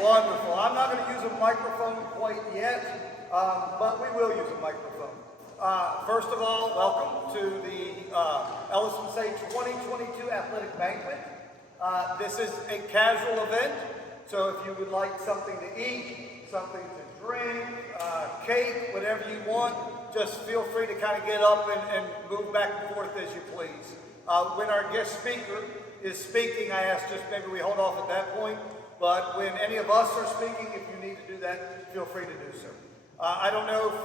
Wonderful. I'm not going to use a microphone quite yet, but we will use a microphone. First of all, welcome to the LSMSA 2022 Athletic Banquet. This is a casual event, so if you would like something to eat, something to drink, cake, whatever you want, just feel free to kind of get up and move back and forth as you please. When our guest speaker is speaking, I ask just maybe we hold off at that point, but when any of us are speaking, if you need to do that, feel free to do so. I don't know if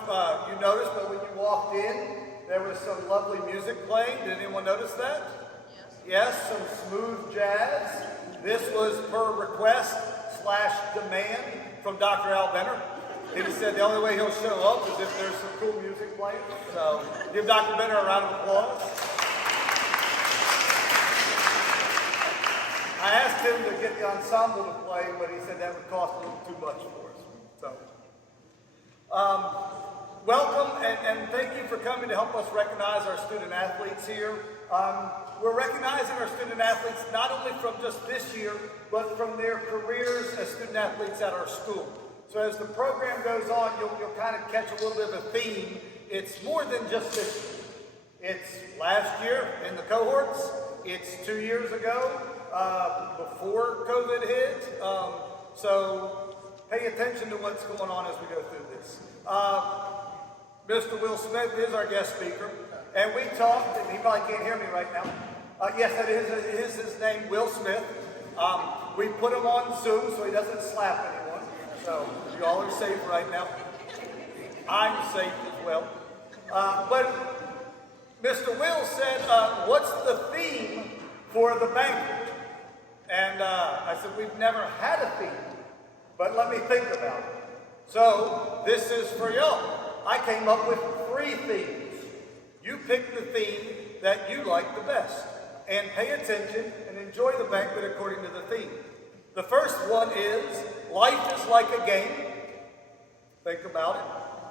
you noticed, but when you walked in, there was some lovely music playing. Did anyone notice that? Yes, some smooth jazz. This was per request / demand from Dr. Al Benner. He said the only way he'll show up is if there's some cool music playing. So give Dr. Benner a round of applause. I asked him to get the ensemble to play, but he said that would cost a little too much for us. So, welcome and thank you for coming to help us recognize our student athletes here. We're recognizing our student athletes not only from just this year, but from their careers as student athletes at our school. So as the program goes on, you'll kind of catch a little bit of a theme. It's more than just this year. It's last year in the cohorts. It's 2 years ago before COVID hit. So pay attention to what's going on as we go through this. Mr. Will Smith is our guest speaker. And we talked, and he probably can't hear me right now. Yes, that is his name, Will Smith. We put him on Zoom so he doesn't slap anyone. So you all are safe right now. I'm safe as well. But Mr. Will said, what's the theme for the banquet? And I said, we've never had a theme, but let me think about it. So this is for y'all. I came up with 3 themes. You pick the theme that you like the best, and pay attention and enjoy the banquet according to the theme. The first one is, life is like a game. Think about it.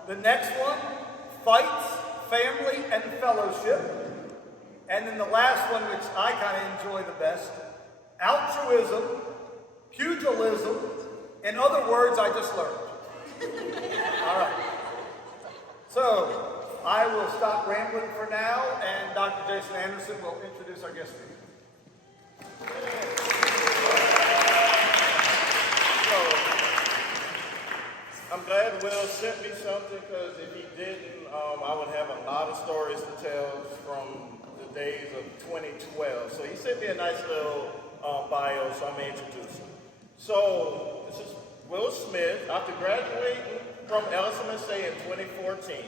The next one, fights, family, and fellowship. And then the last one, which I kind of enjoy the best, altruism, pugilism, and other words I just learned. All right. So, I will stop rambling for now, and Dr. Jason Anderson will introduce our guest speaker. So, I'm glad Will sent me something, because if he didn't, I would have a lot of stories to tell from the days of 2012. So he sent me a nice little bio, so I'm going to introduce him. So, this is Will Smith. After graduating from LSMSA in 2014,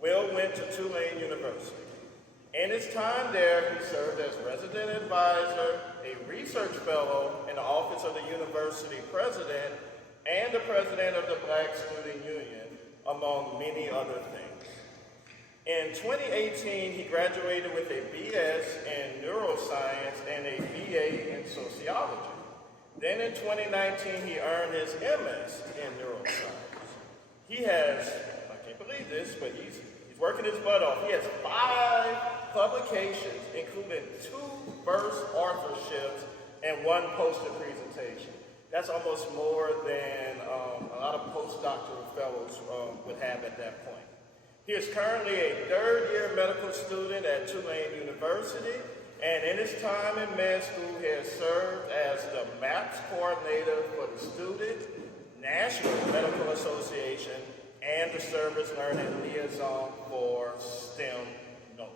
Will went to Tulane University. In his time there, he served as resident advisor, a research fellow in the office of the university president, and the president of the Black Student Union, among many other things. In 2018, he graduated with a BS in neuroscience and a BA in sociology. Then in 2019, he earned his MS in neuroscience. He has, I can't believe this, but he's working his butt off. He has 5 publications, including 2 verse authorships and 1 poster presentation. That's almost more than a lot of postdoctoral fellows would have at that point. He is currently a 3rd-year medical student at Tulane University, and in his time in med school, he has served as the MAPS coordinator for the Student National Medical Association and the Service Learning Liaison for STEM NOLA.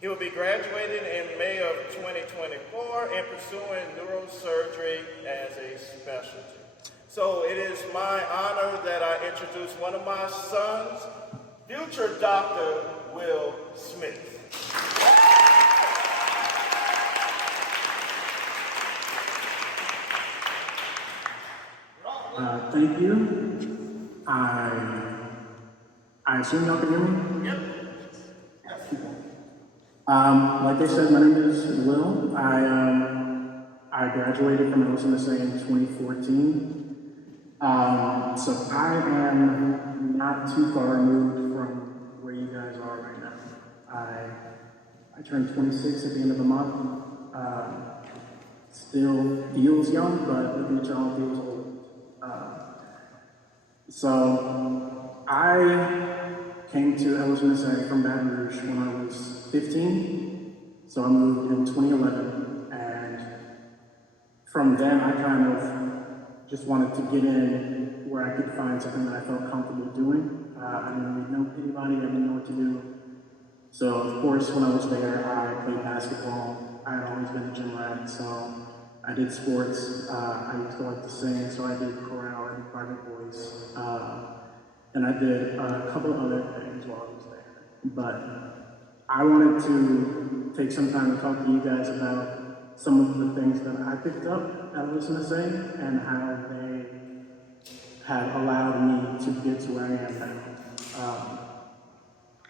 He will be graduating in May of 2024 and pursuing neurosurgery as a specialty. So it is my honor that I introduce one of my sons, future Dr. Will Smith. Thank you. I assume y'all can hear me? Yep. Like they said, my name is Will. I graduated from LSMSA in 2014. So I am not too far removed from where you guys are right now. I turned 26 at the end of the month. Still feels young, but looking at y'all feels old. So I came to LSMSA from Baton Rouge when I was 15. So I moved in 2011, and from then I kind of just wanted to get in where I could find something that I felt comfortable doing. I didn't really know anybody, I didn't know what to do. So of course, when I was there, I played basketball. I had always been a gym rat, so I did sports. I used to like to sing, so I did chorale and private voice. And I did a couple other things while I was there. But I wanted to take some time to talk to you guys about some of the things that I picked up at LSMSA and how they have allowed me to get to where I am now.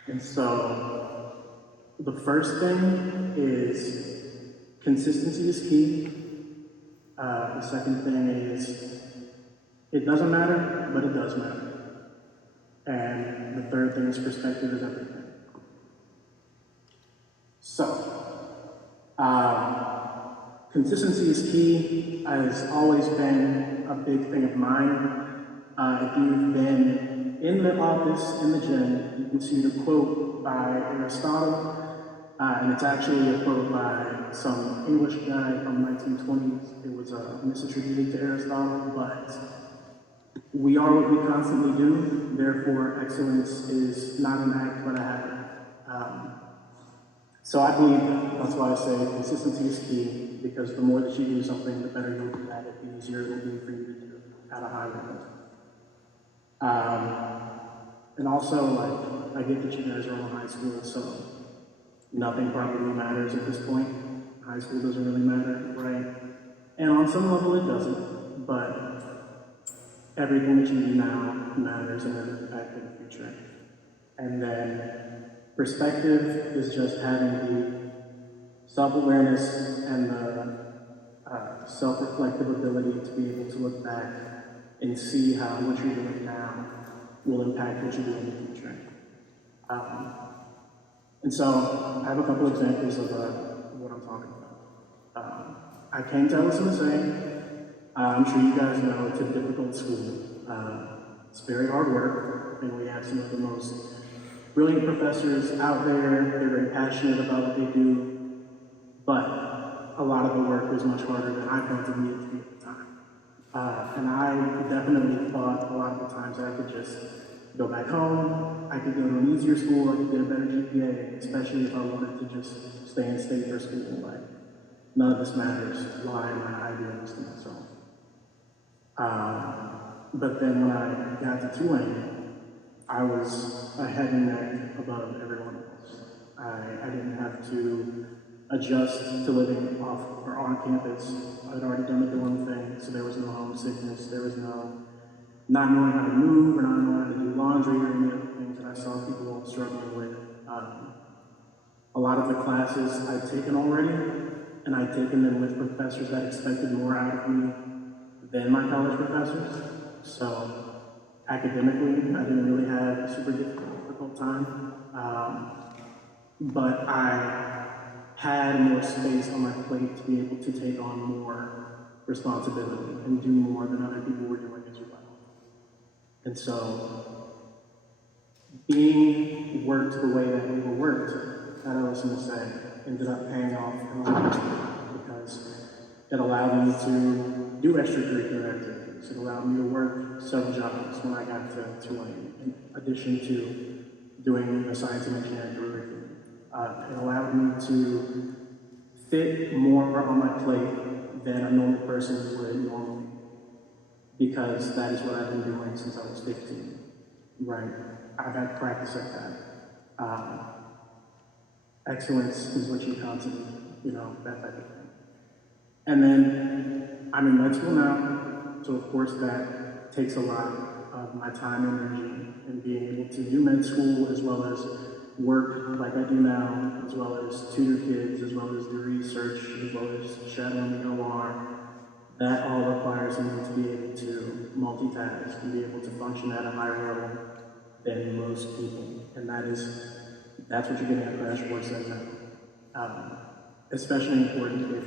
And so the first thing is consistency is key. The second thing is it doesn't matter, but it does matter. And the third thing is perspective is everything. So, consistency is key, has always been a big thing of mine. If you've been in the office, in the gym, you can see the quote by Aristotle, and it's actually a quote by some English guy from the 1920s. It was misattributed to Aristotle, but we are what we constantly do, therefore excellence is not an act but a habit. So I believe that's why I say consistency is key, because the more that you do something, the better you'll be at it, the easier it will be for you to do at a high level. And also, like, I get that you guys are all in high school, so nothing probably matters at this point. High school doesn't really matter, right? And on some level it doesn't, but everything that you do now matters and has an impact in the future. And then perspective is just having the self-awareness and the self-reflective ability to be able to look back and see how what you're doing now will impact what you do in the future. And so I have a couple examples of what I'm talking about. I came to LSMSA. I'm sure you guys know it's a difficult school. It's very hard work, and we have some of the most brilliant professors out there. They're very passionate about what they do, but a lot of the work is much harder than I felt it needed to be at the time. And I definitely thought a lot of the times I could just go back home, I could go to an easier school, I could get a better GPA, especially if I wanted to just stay in state for school. Like, none of this matters. Why am I doing this to myself? But then when I got to Tulane, I was a head and neck above everyone else. I didn't have to adjust to living off or on campus. I'd already done the dorm thing, so there was no homesickness, there was no not knowing how to move or not knowing how to do laundry or any other things that I saw people struggling with. A lot of the classes I'd taken already, and I'd taken them with professors that expected more out of me than my college professors. So academically, I didn't really have a super difficult time, but I had more space on my plate to be able to take on more responsibility and do more than other people were doing as well. And so being worked the way that we were worked at LSMSA ended up paying off in a lot because it allowed me to do extracurricular activities. It allowed me to work several jobs when I got to Tulane, in addition to doing the science and engineering curriculum. It allowed me to fit more on my plate than a normal person would normally, because that is what I've been doing since I was 15, right? I've had practice at that. Excellence is what you constantly, that type of thing. And then I'm in med school now, so of course that takes a lot of my time and energy, and being able to do med school as well as work like I do now, as well as tutor kids, as well as do research, as well as shadowing the OR. That all requires me to be able to multitask and be able to function at a higher level than most people. And that's what you're getting at Crash Course now. Especially important if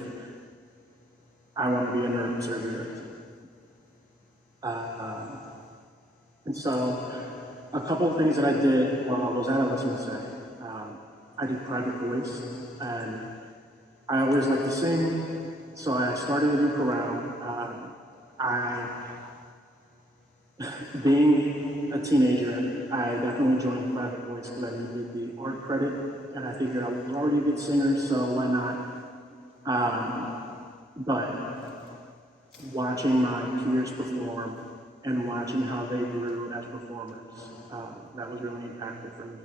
I want to be a neurosurgeon. And so a couple of things that I did while I was at LSMSA, I did private voice, and I always liked to sing, so I started a new chorale. Being a teenager, I definitely joined private voice because I needed the art credit, and I figured I was already a good singer, so why not? But watching my peers perform and watching how they grew as performers, that was really impactful for me.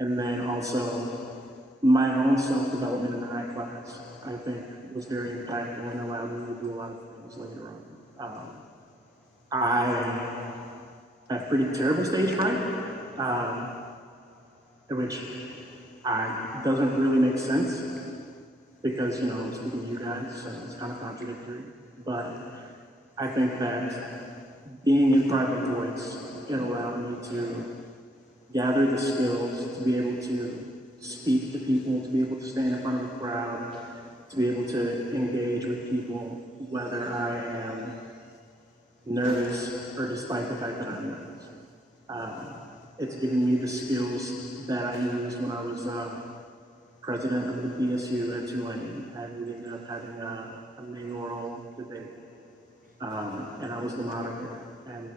And then also, my own self-development in the night class, I think, was very impactful and allowed me to do a lot of things later on. I have pretty terrible stage fright, which doesn't really make sense because, you know, I'm speaking to you guys, so it's kind of contradictory. But I think that being in private voice, it allowed me to gather the skills to be able to speak to people, to be able to stand in front of a crowd, to be able to engage with people, whether I am nervous or despite the fact that I'm nervous. It's given me the skills that I used when I was president of the BSU at Tulane, and we ended up having a mayoral debate, and I was the moderator. And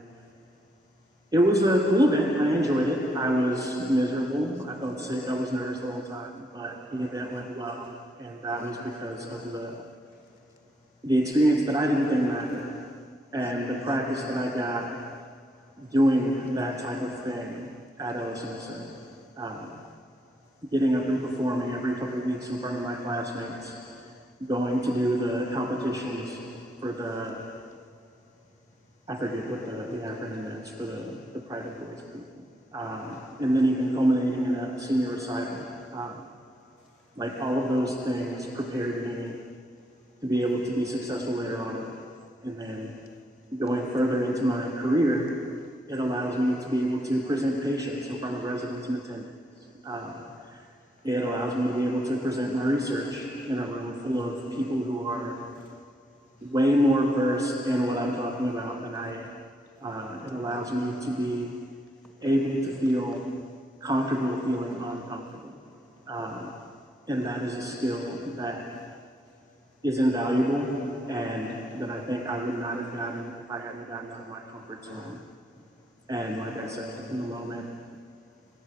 it was a cool event. I enjoyed it. I was miserable. I felt sick. I was nervous the whole time, but the event went well, and that was because of the experience that I didn't think mattered, and the practice that I got doing that type of thing at LSMSA. Getting up and performing every couple of weeks in front of my classmates, going to do the competitions for I forget what the acronym is for the private voice people. And then even culminating in a senior recital. Like all of those things prepared me to be able to be successful later on. And then going further into my career, it allows me to be able to present patients in front of residents and attendants. It allows me to be able to present my research in a room full of people who are way more versed in what I'm talking about than I am. It allows me to be able to feel comfortable feeling uncomfortable. And that is a skill that is invaluable and that I think I would not have gotten if I hadn't gotten out of my comfort zone. And like I said, in the moment,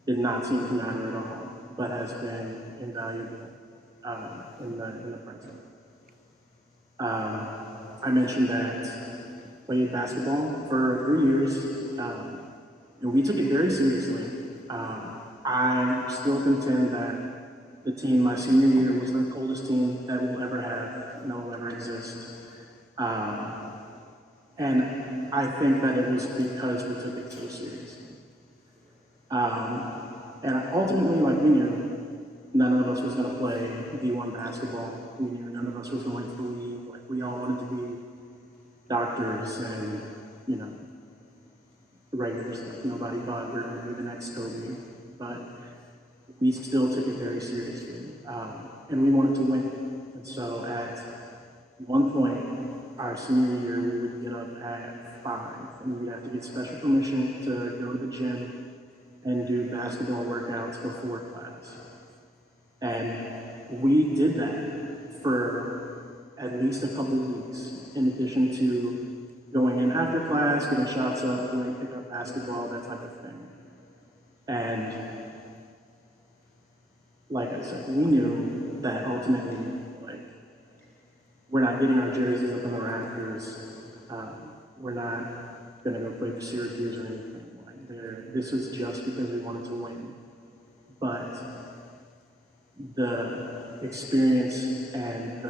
did not seem to matter at all, but has been invaluable in the present. I mentioned that played basketball for 3 years, and we took it very seriously. I still contend that the team my senior year was the coldest team that we'll ever have, and that will ever exist. And I think that it was because we took it so seriously. And ultimately, like, we knew none of us was going to play D1 basketball. We knew none of us was going to the league. Like, we all wanted to be doctors and, you know, writers. Like, nobody thought we were going to be the next Kobe. But we still took it very seriously. And we wanted to win. And so at one point, our senior year, we would get up at 5, and we'd have to get special permission to go to the gym and do basketball workouts before class. And we did that for at least a couple of weeks, in addition to going in after class, getting shots up, going to pick up basketball, that type of thing. And like I said, we knew that ultimately, like, we're not getting our jerseys up in the rafters. We're not going to go play for Syracuse or anything. This was just because we wanted to win. But the experience and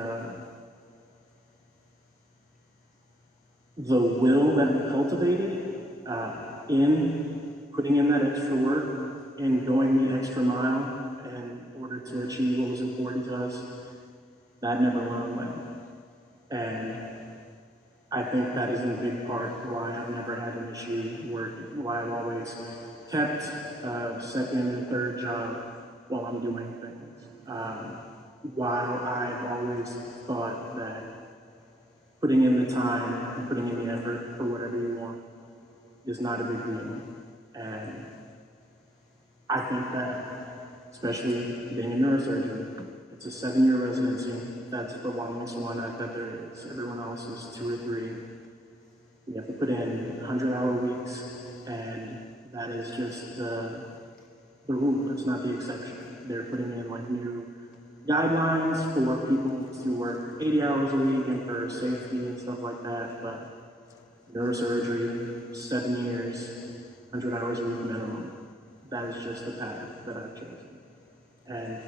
the will that we cultivated in putting in that extra work and going the extra mile in order to achieve what was important to us, that never went away. And I think that is in a big part why I've never had an issue working, why I've always kept a second and third job while I'm doing things. While I've always thought that putting in the time and putting in the effort for whatever you want is not a big deal. And I think that, especially being a neurosurgeon, it's a 7-year residency. That's the longest one that there is. Everyone else is 2 or 3. You have to put in 100-hour weeks, and that is just the rule. It's not the exception. They're putting in like new guidelines for people to work 80 hours a week and for safety and stuff like that. But neurosurgery, 7 years, 100 hours a week minimum. That is just the path that I've chosen. And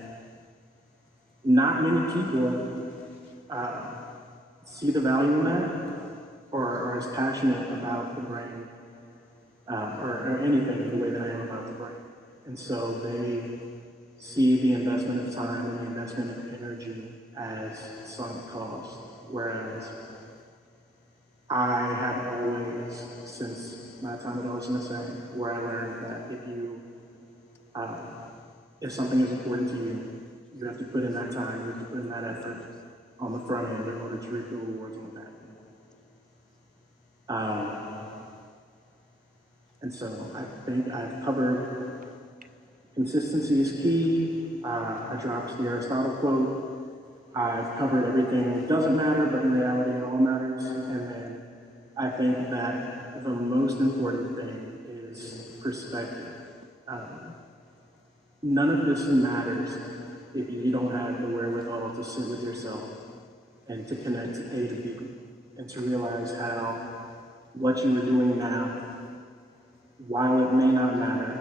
not many people see the value in that or are as passionate about the brain or anything the way that I am about the brain. And so they see the investment of time and the investment of energy as sunk cost, whereas I have always, since my time at LSMSA, where I learned that if something is important to you, you have to put in that time, you have to put in that effort on the front end in order to reap the rewards on the back end. And so I think I've covered consistency is key. I dropped the Aristotle quote. I've covered everything. It doesn't matter, but in reality it all matters. And then I think that the most important thing is perspective. None of this matters if you don't have the wherewithal to sit with yourself and to connect A to B and to realize how what you are doing now, while it may not matter,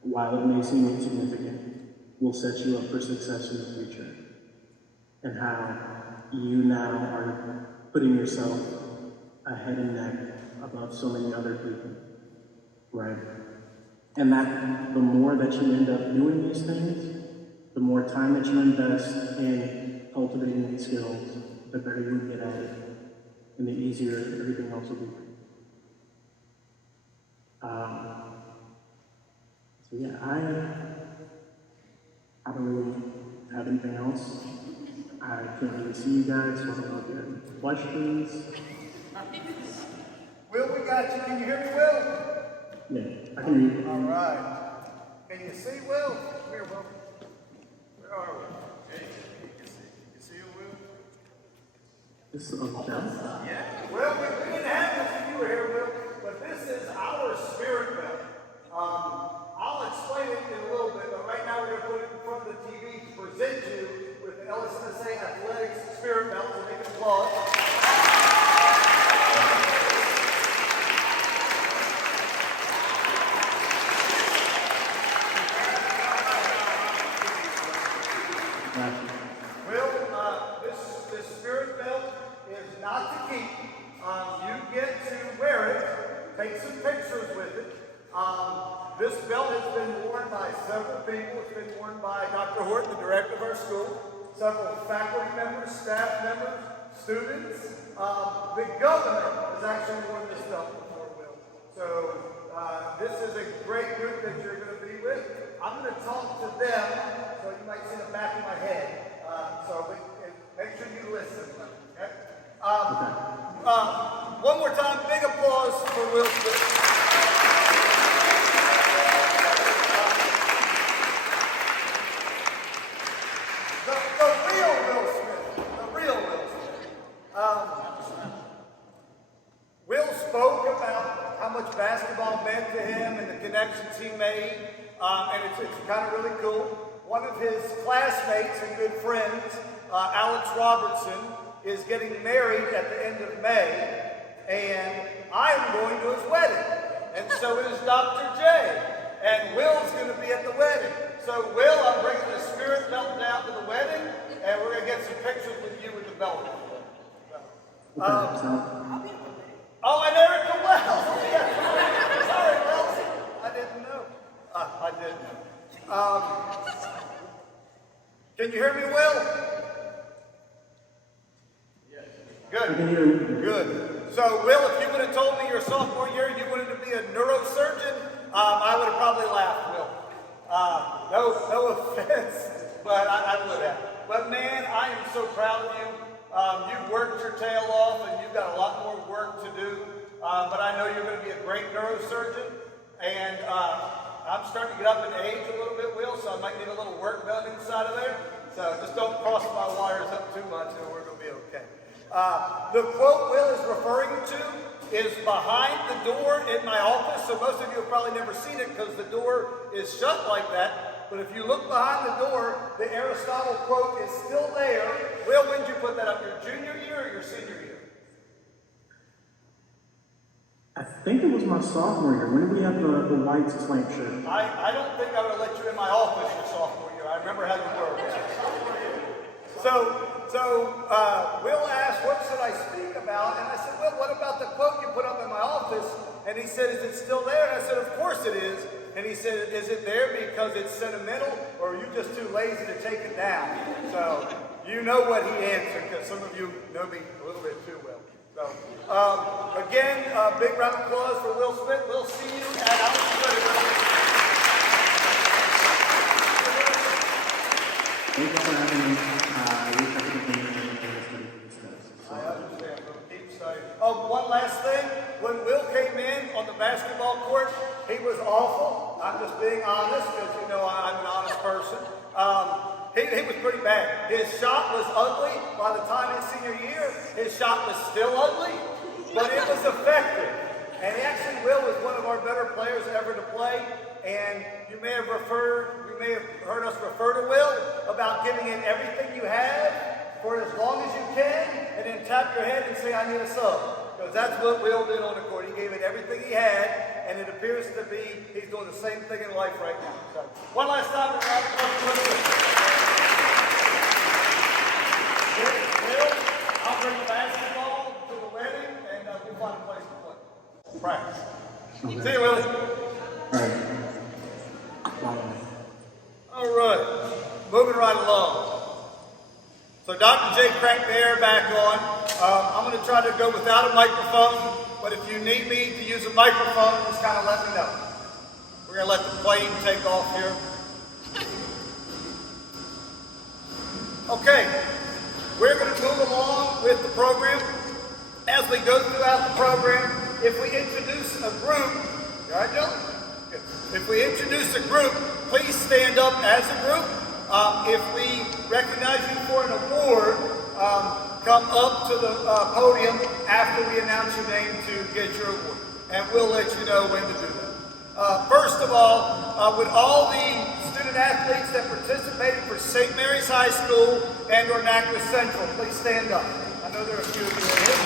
while it may seem insignificant, will set you up for success in the future. And how you now are putting yourself a head and neck above so many other people, right? And that the more that you end up doing these things, the more time that you invest in cultivating these skills, the better you will get at it, and the easier everything else will be. So yeah, I don't really have anything else. I can't really see you guys, so I don't know if you have any questions. Will, we got you. Can you hear me, Will? Yeah, I can hear you. All right. Can you see Will? Come here, Will. Where are we? Hey, you see him, Will? This is okay. Yeah. Well, we didn't have this when you were here, Will, but this is our spirit belt. I'll explain it in a little bit, but right now we're going to put it in front of the TV to present you with the LSMSA Athletics Spirit Belt to make it applause. Well, this spirit belt is not to keep. You get to wear it, take some pictures with it. This belt has been worn by several people. It's been worn by Dr. Horton, the director of our school, several faculty members, staff members, students. The governor has actually worn this belt before, Will. So this is a great group that you're going to be with. I'm going to talk to them, so you might see the back of my head. Make sure you listen. Okay? One more time, big applause for Will Smith. The real Will Smith. The real Will Smith. Will spoke about how much basketball meant to him and the connections he made, and it's kind of really cool. One of his classmates and good friends, Alex Robertson, is getting married at the end of May, and I am going to his wedding. And so is Dr. J. And Will's going to be at the wedding. So Will, I'm bringing the spirit belt down to the wedding, and we're going to get some pictures with you with the belt. Oh, and Erica Wells. Yeah. Sorry, Wells. I didn't know. I didn't know. Can you hear me, Will? Yes. Good. Good. So, Will, if you would have told me your sophomore year you wanted to be a neurosurgeon, I would have probably laughed, Will. No offense, but I would have. But man, I am so proud of you. You've worked your tail off, and you've got a lot more work to do. but I know you're going to be a great neurosurgeon, and I'm starting to get up in age a little bit, Will, so I might need a little work done inside of there. So just don't cross my wires up too much, and we're going to be okay. The quote Will is referring to is behind the door in my office, so most of you have probably never seen it because the door is shut like that. But if you look behind the door, the Aristotle quote is still there. Will, when did you put that up? Your junior year or your senior year? I think it was my sophomore year. When did we have the white slant shirt? I don't think I would have let you in my office your sophomore year. I remember how you were. So Will asked, what should I speak about? And I said, well, what about the quote you put up in my office? And he said, is it still there? And I said, of course it is. And he said, is it there because it's sentimental, or are you just too lazy to take it down? So you know what he answered, because some of you know me a little bit too well. So again, big round of applause for Will Smith. We'll see you at Altruism. Thank you for having me. I wish I could have been here for this test. I understand. We'll keep studying. Oh, one last thing. When Will came in on the basketball court, he was awful. I'm just being honest because, you know, I'm an honest person. He was pretty bad. His shot was ugly. By the time his senior year, his shot was still ugly, but it was effective. And actually, Will was one of our better players ever to play. And you may have heard us refer to Will about giving in everything you have for as long as you can, and then tap your head and say, I need a sub. Because that's what Will did on the court. He gave it everything he had, and it appears to be he's doing the same thing in life right now. So, one last time, Will, I'll bring the basketball to the wedding, and we'll find a place to play. Practice. Okay. See you, Willie. All right. Bye. All right. Moving right along. So Dr. J cranked the air back on. I'm going to try to go without a microphone, but if you need me to use a microphone, just kind of let me know. We're going to let the plane take off here. Okay, we're going to move along with the program. As we go throughout the program, if we introduce a group, you all right, Joe? Good. If we introduce a group, please stand up as a group. If we recognize you for an award, come up to the podium after we announce your name to get your award. And we'll let you know when to do that. First of all, would all the student athletes that participated for St. Mary's High School and or NACWA Central, please stand up. I know there are a few of you here.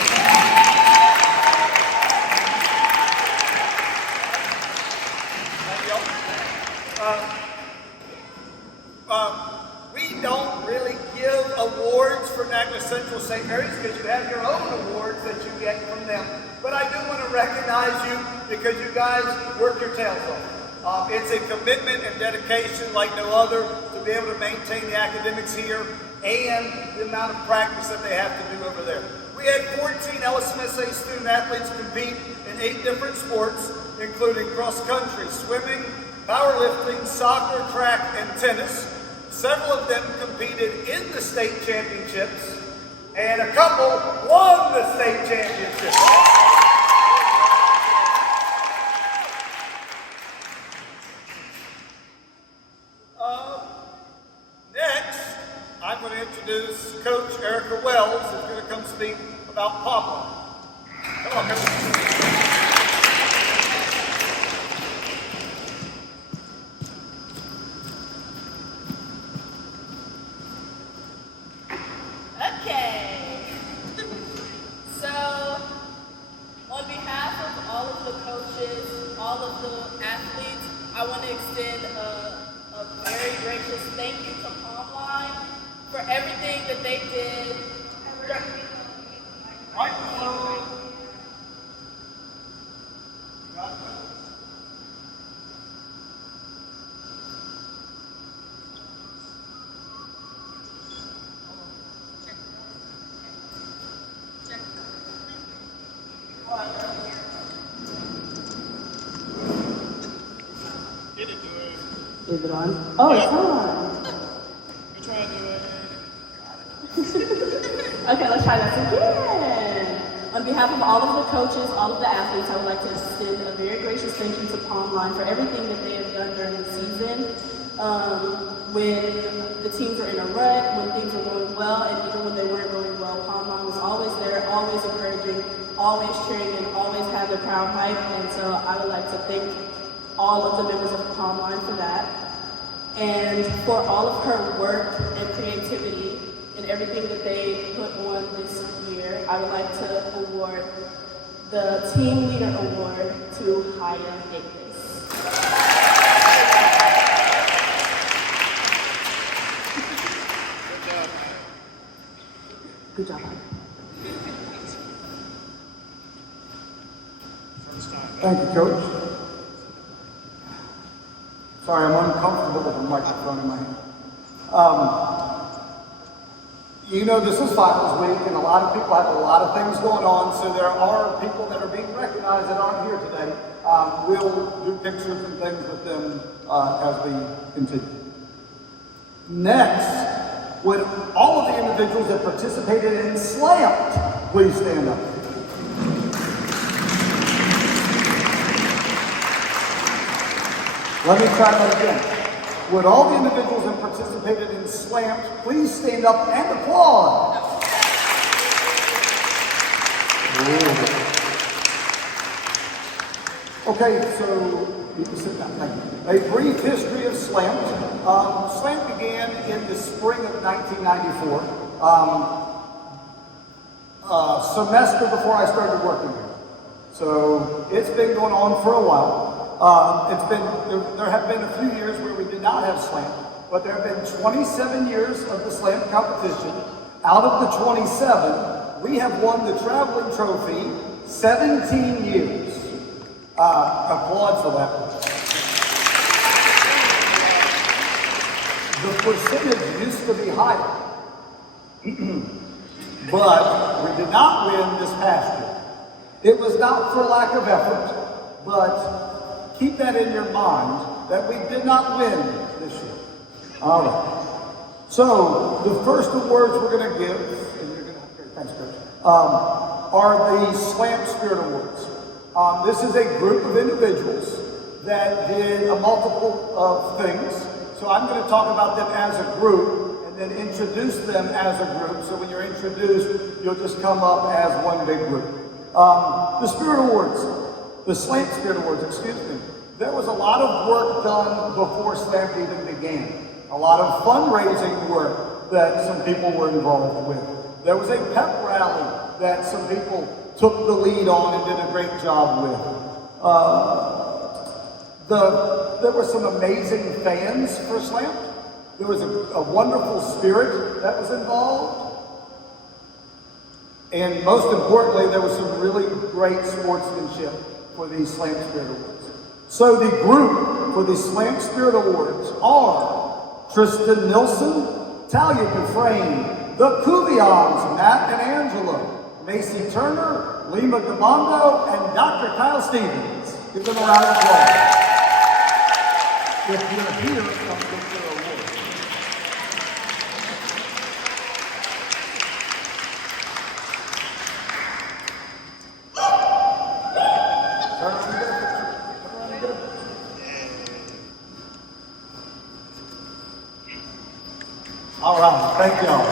We don't really give awards for NACWA Central St. Mary's because you have your own awards that you get from them. But I do want to recognize you because you guys work your tails off. It's a commitment and dedication like no other to be able to maintain the academics here and the amount of practice that they have to do over there. We had 14 LSMSA student athletes compete in 8 different sports, including cross-country, swimming, powerlifting, soccer, track, and tennis. Several of them competed in the state championships, and a couple won the state championship. Next, I'm going to introduce Coach Erica Wells, who's going to come speak about Papa. Come on, Coach. I want to extend a very gracious thank you to Palmline for everything that they did. Is it on? Oh, it's on. You're trying to do it. Okay, let's try that again. On On behalf of all of the coaches, all of the athletes, I would like to extend a very gracious thank you to Palm Line for everything that they have done during the season. When the teams were in a rut, when things were going well, and even when they weren't going well, Palm Line was always there, always encouraging, always cheering, and always had the crowd hype. And so I would like to thank all of the members of Palm Line for that. And for all of her work and creativity and everything that they put on this year, I would like to award the Team Leader Award to Haya Davis. Good job. Thank you, Coach. Sorry, I'm uncomfortable with the microphone in my hand. You know, this is finals week, and a lot of people have a lot of things going on, so there are people that are being recognized that aren't here today. We'll do pictures and things with them as we continue. Next, would all of the individuals that participated in Slammed please stand up? Let me try that again. Would all the individuals that participated in Slammed please stand up and applaud? Okay, so you can sit down. Thank you. A brief history of Slammed. Slammed began in the spring of 1994, semester before I started working here. So it's been going on for a while. There have been a few years where we did not have Slam, but there have been 27 years of the Slam competition. Out of the 27, we have won the traveling trophy 17 years. Applaud for that one. The percentage used to be higher, but we did not win this past year. It was not for lack of effort, but keep that in your mind that we did not win this year. All right. So the first awards we're going to give, and you're going to, thanks, Coach, are the Slam Spirit Awards. This is a group of individuals that did a multiple of things. So I'm going to talk about them as a group and then introduce them as a group. So when you're introduced, you'll just come up as one big group. The Spirit Awards. The Slam Spirit Awards, excuse me. There was a lot of work done before Slam even began. A lot of fundraising work that some people were involved with. There was a pep rally that some people took the lead on and did a great job with. There were some amazing fans for Slam. There was a wonderful spirit that was involved. And most importantly, there was some really great sportsmanship for the Slam Spirit Awards. So the group for the Slam Spirit Awards are Tristan Nilsson, Talia Dufrene, the Cuvions, Matt and Angela, Macie Turner, Lima Gabondo, and Dr. Kyle Stevens. Give them a round of applause. If you're here, come get your award. All right, thank y'all.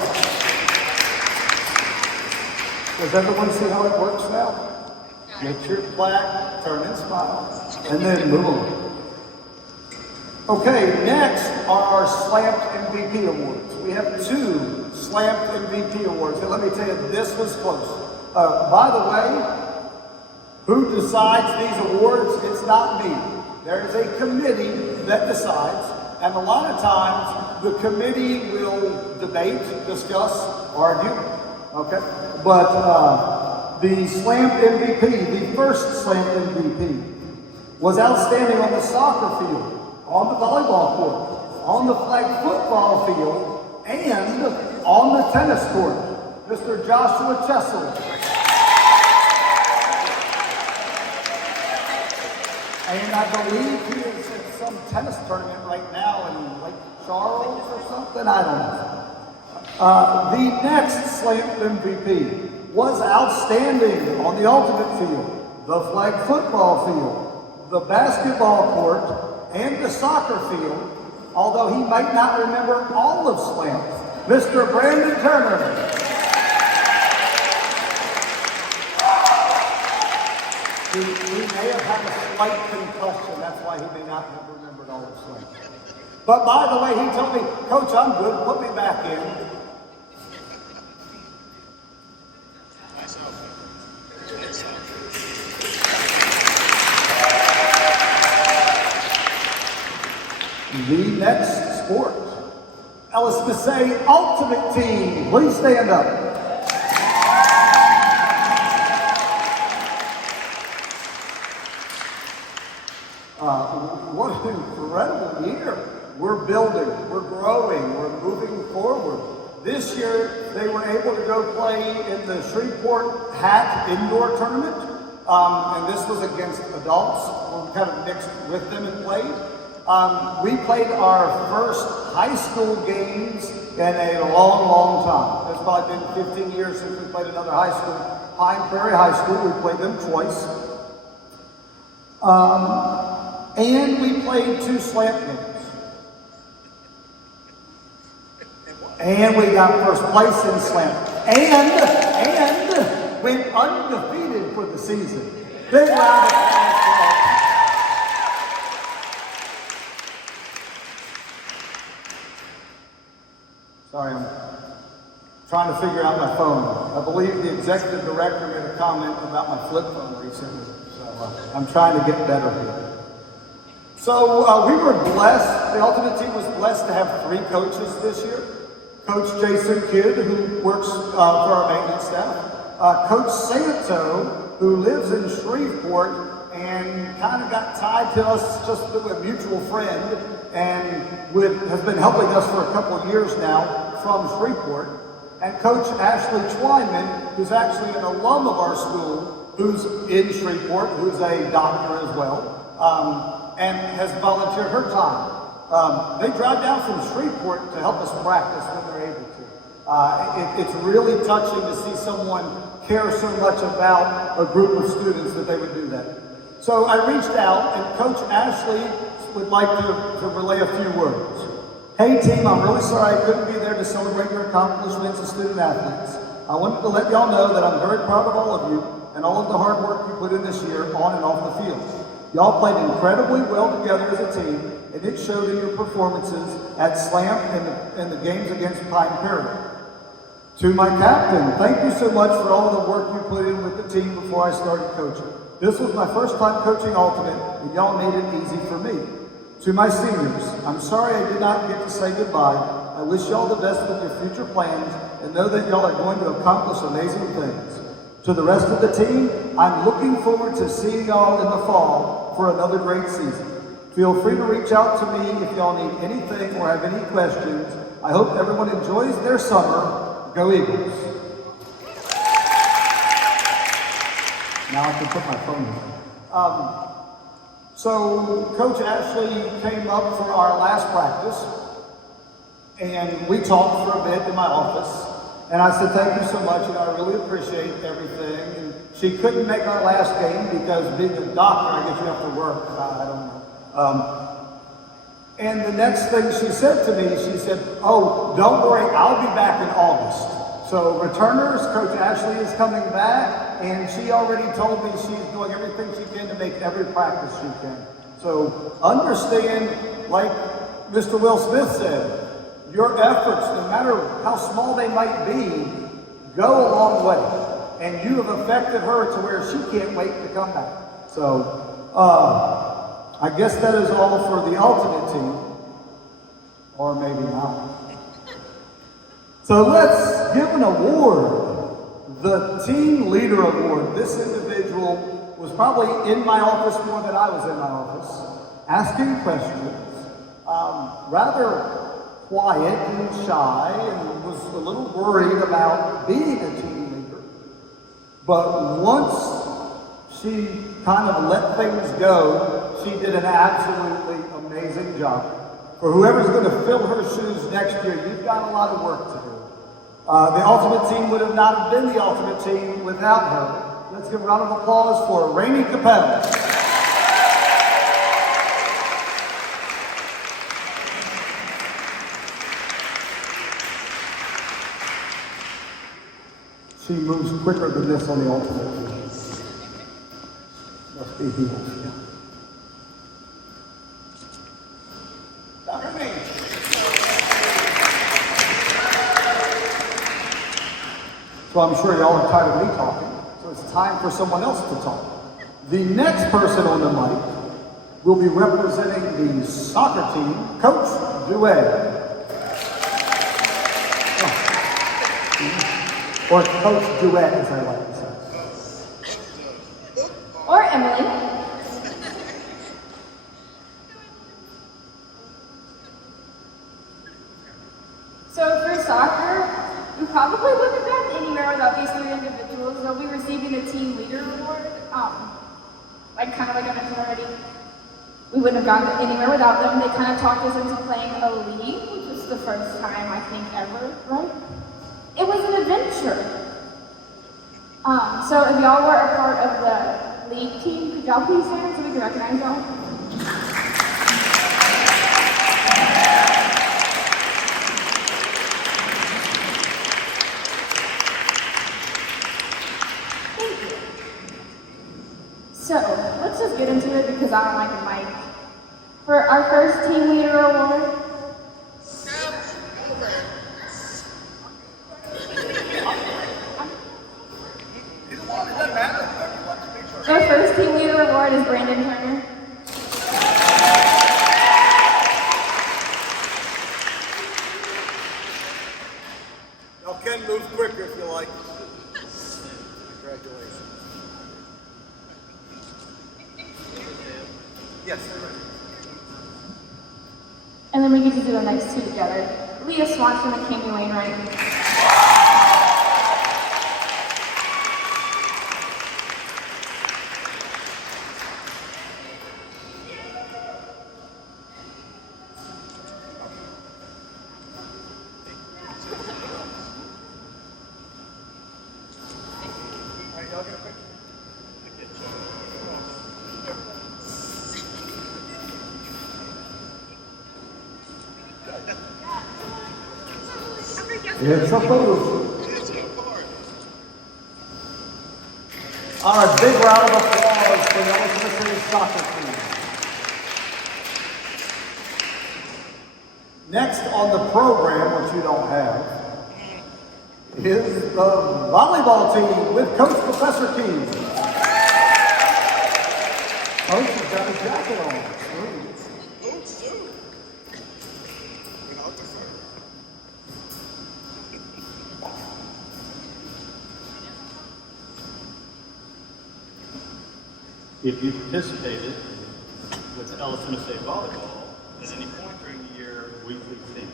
Does everyone see how it works now? Get your plaque, turn and smile, and then move on. Okay, next are our Slammed MVP Awards. We have 2 Slammed MVP Awards, and let me tell you, this was close. By the way, who decides these awards? It's not me. There is a committee that decides. And a lot of times, the committee will debate, discuss, argue, okay? But the Slam MVP, the first Slam MVP, was outstanding on the soccer field, on the volleyball court, on the flag football field, and on the tennis court. Mr. Joshua Chessel. And I believe he is in some tennis tournament right now in Lake Charles or something. I don't know. The next Slam MVP was outstanding on the ultimate field, the flag football field, the basketball court, and the soccer field, although he might not remember all of Slam. Mr. Brandon Turner. He may have had a slight concussion, that's why he may not have remembered all of Slam. But by the way, he told me, Coach, I'm good, put me back in. The next sport, LSMSA Ultimate Team. Please stand up. What an incredible year. We're building, we're growing, we're moving forward. This year, they were able to go play in the Shreveport Hat Indoor Tournament. And this was against adults. We kind of mixed with them and played. We played our first high school games in a long, long time. It's probably been 15 years since we played another high school. Pine Prairie High School, we played them twice. And we played 2 slant games. And we got first place in slant. And went undefeated for the season. Big round of applause for all. Sorry, I'm trying to figure out my phone. I believe the executive director made a comment about my flip phone recently. So I'm trying to get better here. So we were blessed, the Ultimate Team was blessed to have 3 coaches this year. Coach Jason Kidd, who works for our maintenance staff. Coach Santo, who lives in Shreveport and kind of got tied to us just through a mutual friend and has been helping us for a couple of years now from Shreveport. And Coach Ashley Twyman, who's actually an alum of our school, who's in Shreveport, who's a doctor as well, and has volunteered her time. They drive down from Shreveport to help us practice when they're able to. It's really touching to see someone care so much about a group of students that they would do that. So I reached out, and Coach Ashley would like to relay a few words. Hey team, I'm really sorry I couldn't be there to celebrate your accomplishments as student athletes. I wanted to let y'all know that I'm very proud of all of you and all of the hard work you put in this year on and off the field. Y'all played incredibly well together as a team, and it showed in your performances at Slam and the games against Pine Prairie. To my captain, thank you so much for all the work you put in with the team before I started coaching. This was my first time coaching Ultimate, and y'all made it easy for me. To my seniors, I'm sorry I did not get to say goodbye. I wish y'all the best with your future plans, and know that y'all are going to accomplish amazing things. To the rest of the team, I'm looking forward to seeing y'all in the fall for another great season. Feel free to reach out to me if y'all need anything or have any questions. I hope everyone enjoys their summer. Go Eagles. Now I can put my phone down. So Coach Ashley came up for our last practice, and we talked for a bit in my office. And I said, thank you so much, and I really appreciate everything. And she couldn't make our last game because being a doctor, I guess you have to work. I don't know. And the next thing she said to me, she said, oh, don't worry, I'll be back in August. So returners, Coach Ashley is coming back, and she already told me she's doing everything she can to make every practice she can. So understand, like Mr. Will Smith said, your efforts, no matter how small they might be, go a long way. And you have affected her to where she can't wait to come back. So, I guess that is all for the Ultimate Team. Or maybe not. So let's give an award. The Team Leader Award. This individual was probably in my office more than I was in my office, asking questions, rather quiet and shy, and was a little worried about being a team leader. But once she kind of let things go, she did an absolutely amazing job. For whoever's going to fill her shoes next year, you've got a lot of work to do. The Ultimate Team would have not have been the Ultimate Team without her. Let's give a round of applause for Raney Cappel. She moves quicker than this on the Ultimate Team. Must be healed. Yeah. So I'm sure y'all are tired of me talking, so it's time for someone else to talk. The next person on the mic will be representing the soccer team, Coach Duet. Oh. Or Coach Duet, as I like to say. Or Emily. So for soccer, we probably wouldn't have gotten anywhere without these three individuals. They'll be receiving the team leader award. Like I mentioned already, we wouldn't have gotten anywhere without them. They kind of talked us into playing a league, which was the first time I think ever, right? It was an adventure. So if y'all were a part of the league team, could y'all please stand so we can recognize y'all? So, let's just get into it because I don't like the mic. For our first team leader award, our first team leader award is Brandon Turner. Y'all can move quicker if you like. Congratulations. Yes, they're ready. And then we get to do the next two together. Leah Swanstrom and Cami Wainwright. It's a photo. All right, big round of applause for the LSMSA soccer team. Next on the program, which you don't have, is the volleyball team with Coach Professor Key. Coach has got his jacket on. If you participated with LSMSA volleyball at any point during the year, weekly thing.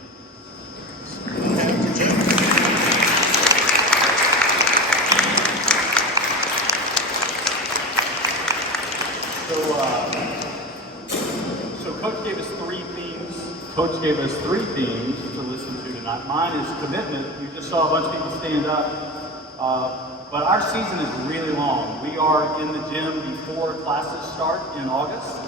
So Coach gave us three themes. Coach gave us three themes to listen to tonight. Mine is commitment. You just saw a bunch of people stand up. But our season is really long. We are in the gym before classes start in August.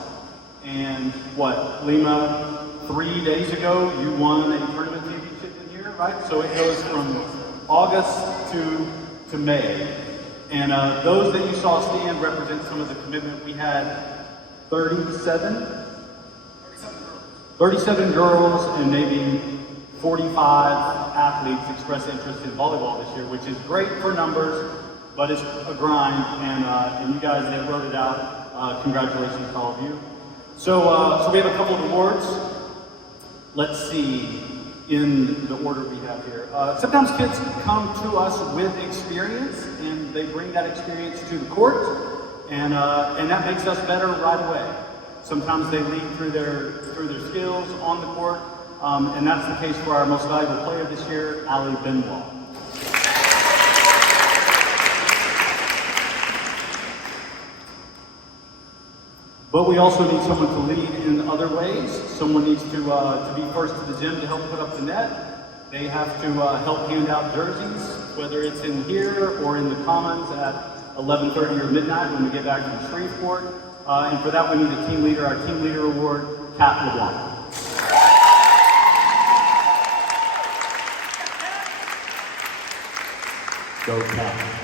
And Lima, 3 days ago, you won a tournament championship in here, right? So it goes from August to May. And those that you saw stand represent some of the commitment. We had 37 girls and maybe 45 athletes express interest in volleyball this year, which is great for numbers, but it's a grind, and you guys that wrote it out, congratulations to all of you. So we have a couple of awards. Let's see in the order we have here. Sometimes kids come to us with experience, and they bring that experience to the court, and that makes us better right away. Sometimes they lead through their skills on the court. And that's the case for our most valuable player this year, Allie Benoit. But we also need someone to lead in other ways. Someone needs to be first to the gym to help put up the net. They have to help hand out jerseys, whether it's in here or in the Commons at 11:30 or midnight when we get back from Shreveport. And for that, we need a team leader. Our team leader award, LeBlanc. Go Cap.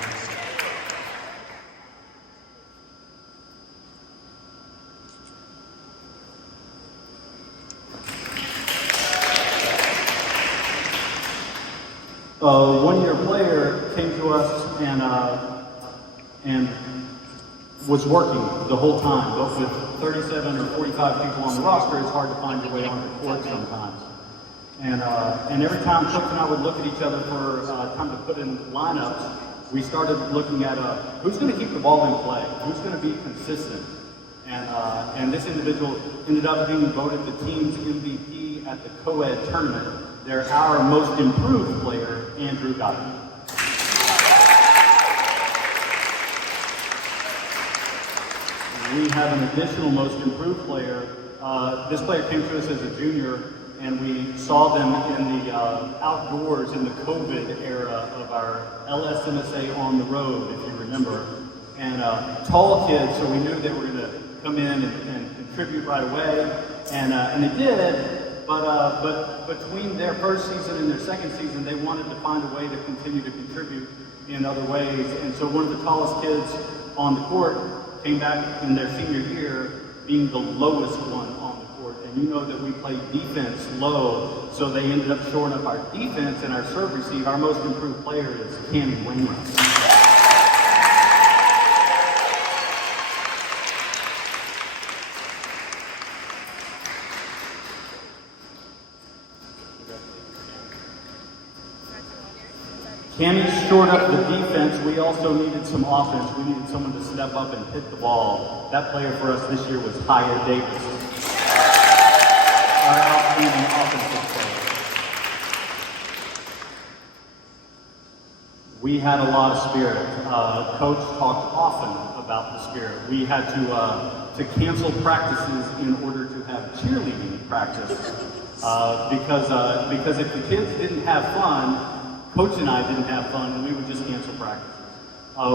A one-year player came to us and was working the whole time, but with 37 or 45 people on the roster, it's hard to find your way on the court sometimes. And every time Coach and I would look at each other for time to put in lineups, we started looking at who's going to keep the ball in play, who's going to be consistent. And this individual ended up being voted the team's MVP at the co-ed tournament. They're our most improved player, Andrew Gatti. We have an additional most improved player. This player came to us as a junior, and we saw them in the outdoors in the COVID era of our LSMSA on the road, if you remember. And tall kids, so we knew they were going to come in and contribute right away, and they did. But between their first season and their second season, they wanted to find a way to continue to contribute in other ways. And so one of the tallest kids on the court came back in their senior year being the lowest one on the court. And you know that we play defense low, so they ended up shoring up our defense and our serve receive. Our most improved player is Cami Wainwright. Cami shored up the defense. We also needed some offense. We needed someone to step up and hit the ball. That player for us this year was Haya Davis, our outstanding offensive player. We had a lot of spirit. Coach talked often about the spirit. We had to cancel practices in order to have cheerleading practice because if the kids didn't have fun, Coach and I didn't have fun, and we would just cancel practices.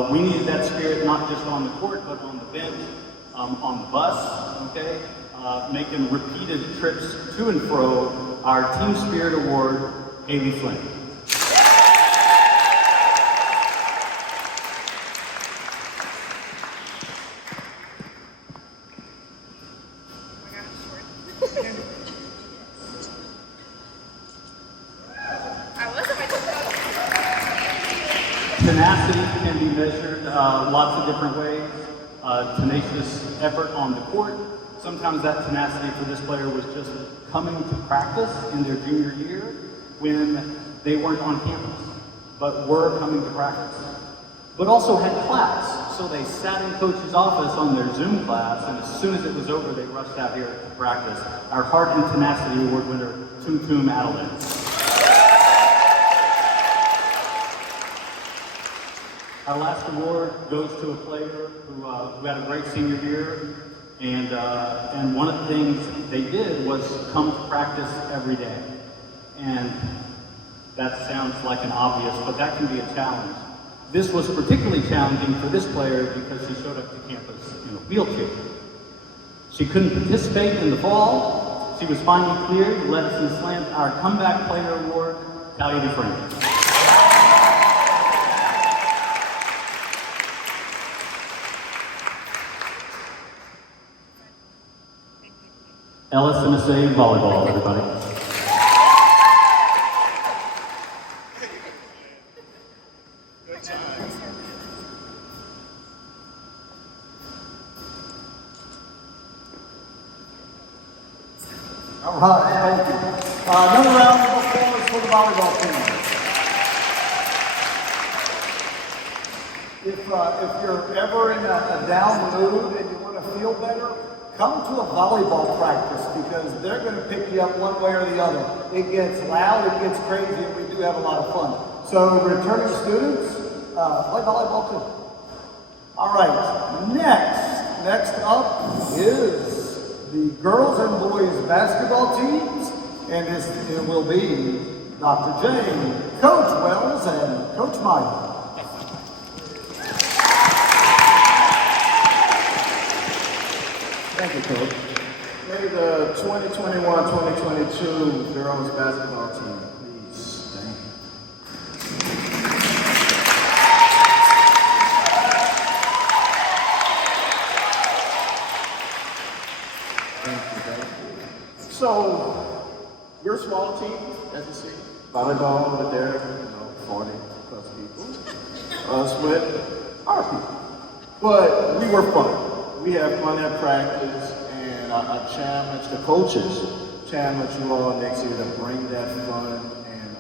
We needed that spirit not just on the court, but on the bench, on the bus, okay? Making repeated trips to and fro. Our Team Spirit Award, Flynn. Tenacity can be measured lots of different ways. Tenacious effort on the court. Sometimes that tenacity for this player was just coming to practice in their junior year when they weren't on campus, but were coming to practice. But also had class, so they sat in Coach's office on their Zoom class, and as soon as it was over, they rushed out here to practice. Our Heart and Tenacity Award winner, Adeleye. Our last award goes to a player who had a great senior year, and one of the things they did was come to practice every day. And that sounds like an obvious, but that can be a challenge. This was particularly challenging for this player because she showed up to campus in a wheelchair. She couldn't participate in the fall. She was finally cleared to let us in slant our Comeback Player Award, Dufrene. LSMSA volleyball, everybody. Good time. All right, thank you. Another round of applause for the volleyball team. If you're ever in a down mood and you want to feel better, come to a volleyball practice because they're going to pick you up one way or the other. It gets loud, it gets crazy, and we do have a lot of fun. So returning students, play volleyball too. All right, next up is the girls and boys basketball teams, and it will be Dr. Jane, Coach Wells, and Coach Mike. Thank you, Coach. May the 2021-2022 girls basketball team please stand. Thank you, thank you. So, we're a small team, as you see. Volleyball, but there, 40 plus people. Us with our people. But we were fun. We have fun at practice, and I challenge the coaches, challenge you all next year to bring that fun and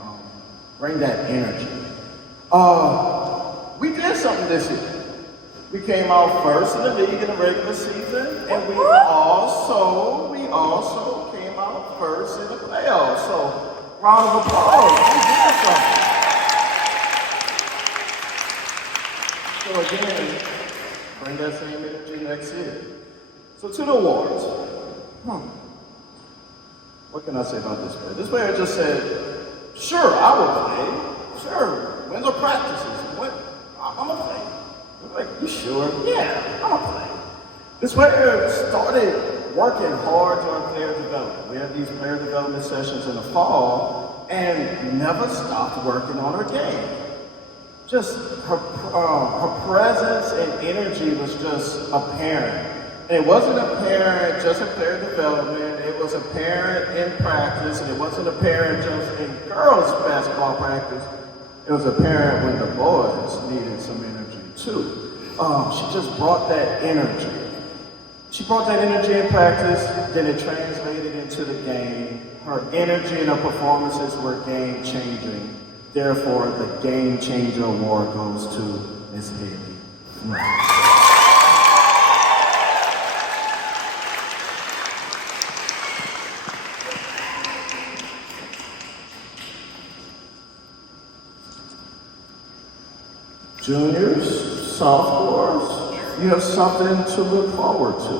bring that energy. We did something this year. We came out first in the league in the regular season, and we also came out first in the playoffs. So, round of applause. We did something. So again, bring that same energy next year. So to the awards. What can I say about this player? This player just said, sure, I will play. Sure, when's the practices? I'm gonna play. I'm like, you sure? Yeah, I'm gonna play. This player started working hard on player development. We had these player development sessions in the fall and never stopped working on her game. Just her presence and energy was just apparent. And it wasn't apparent just in player development, it was apparent in practice, and it wasn't apparent just in girls' basketball practice. It was apparent when the boys needed some energy too. She just brought that energy. She brought that energy in practice, then it translated into the game. Her energy and her performances were game-changing. Therefore, the Game Changer Award goes to Ms. Haley. Juniors, sophomores, you have something to look forward to.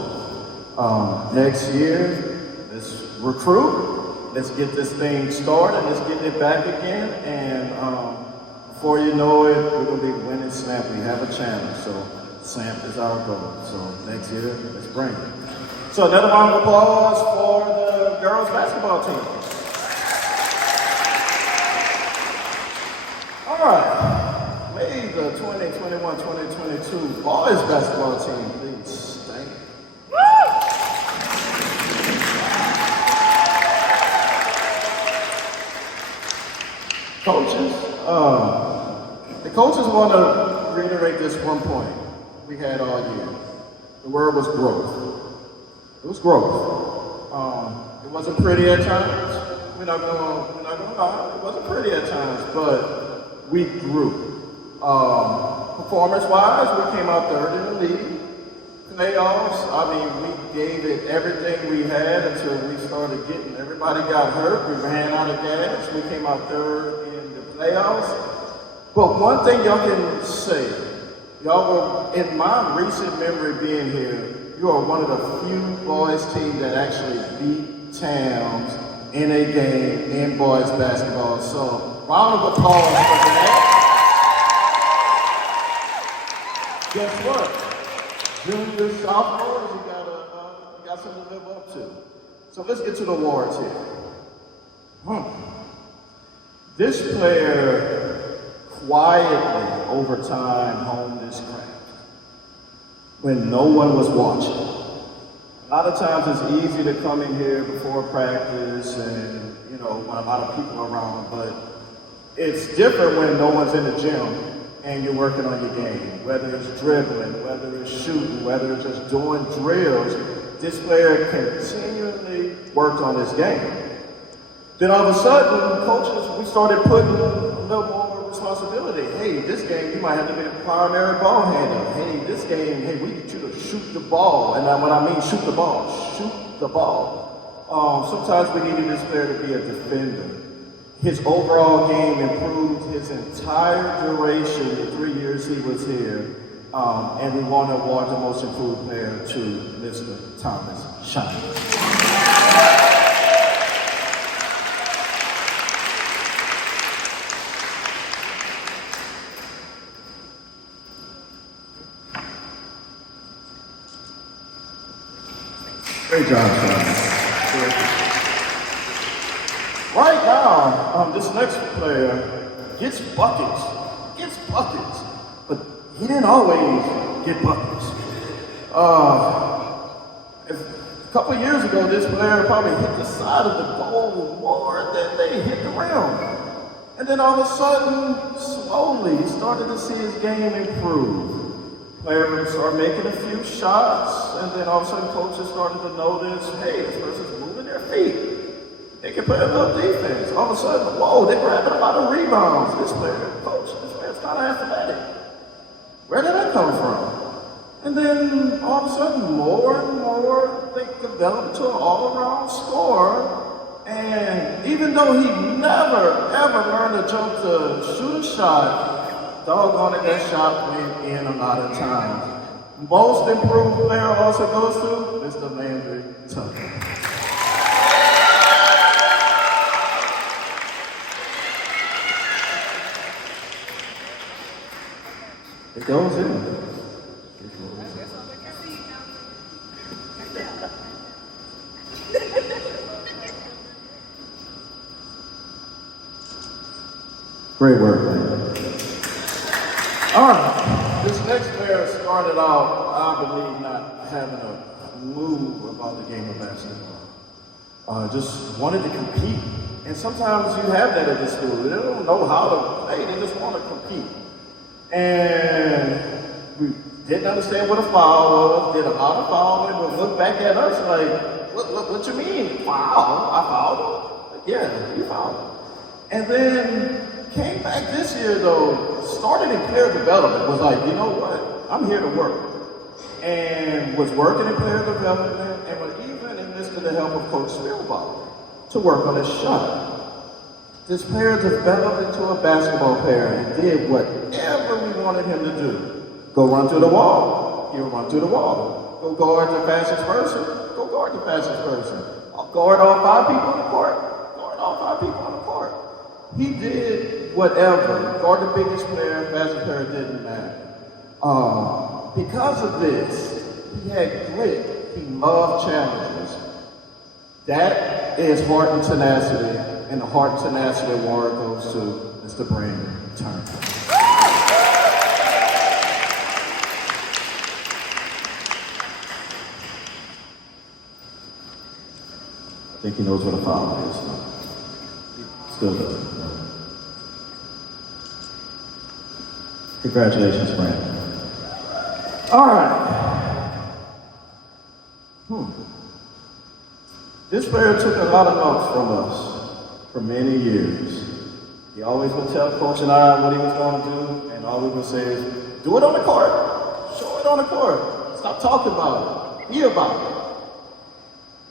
Next year, let's recruit. Let's get this thing started. Let's get it back again. And before you know it, we're going to be winning SNAP. We have a challenge. So SNAP is our goal. So next year, let's bring it. So another round of applause for the girls basketball team. All right. May the 2021-2022 boys basketball team please stand. Coaches, the coaches want to reiterate this one point we had all year. The word was growth. It was growth. It wasn't pretty at times. We're not gonna lie. It wasn't pretty at times, but we grew. Performance-wise, we came out third in the league. Playoffs, I mean, we gave it everything we had until we started getting, everybody got hurt, we ran out of gas, we came out third in the playoffs. But one thing y'all can say, y'all were, in my recent memory being here, you are one of the few boys teams that actually beat Towns in a game in boys basketball. So, round of applause for that. Guess what? Junior, sophomores, you got something to live up to. So let's get to the awards here. This player quietly, over time, honed this craft when no one was watching. A lot of times it's easy to come in here before practice and, when a lot of people are around, but it's different when no one's in the gym and you're working on your game, whether it's dribbling, whether it's shooting, whether it's just doing drills. This player continually worked on his game. Then all of a sudden, coaches, we started putting a little more responsibility. Hey, this game, you might have to be the primary ball handler. Hey, this game, we need you to shoot the ball. And when I mean shoot the ball, shoot the ball. Sometimes we needed this player to be a defender. His overall game improved his entire duration, the 3 years he was here, and we want to award the most improved player to Mr. Thomas Shimer. Great job, son. Right now, this next player gets buckets. But he didn't always get buckets. A couple of years ago, this player probably hit the side of the goal more than they hit the rim. And then all of a sudden, slowly, he started to see his game improve. Players are making a few shots, and then all of a sudden coaches started to notice, hey, this person's moving their feet. They can play a little defense. All of a sudden, whoa, they're grabbing a lot of rebounds. This player's kind of athletic. Where did that come from? And then all of a sudden, more and more, they developed to an all-around scorer. And even though he never, ever learned to jump to shoot a shot, doggone it, that shot went in a lot of times. Most improved player also goes to Mr. Landry Tucker. It goes in. Great work, man. All right, this next player started out, I believe, not having a move about the game of basketball. Just wanted to compete. And sometimes you have that at this school. They don't know how to play, they just want to compete. And we didn't understand what a foul was, did a lot of fouling, but look back at us like, what you mean? Foul? I fouled him? Yeah, you fouled him. And then came back this year though, started in player development, was like, you know what, I'm here to work. And was working in player development and was even enlisted the help of Coach Spielbach to work on his shot. This player developed into a basketball player and did whatever we wanted him to do. Go run through the wall, he'll run through the wall. Go guard the fastest person, go guard the fastest person. Guard all 5 people on the court, guard all 5 people on the court. He did whatever. Guard the biggest player, fastest player, didn't matter. Because of this, he had grit. He loved challenges. That is heart and tenacity, and the heart and tenacity award goes to Mr. Brandon Turner. I think he knows what a foul is. Still does. Congratulations, Brandon. All right. This player took a lot of notes from us for many years. He always would tell Coach and I what he was going to do, and all we would say is, do it on the court. Show it on the court. Stop talking about it. Be about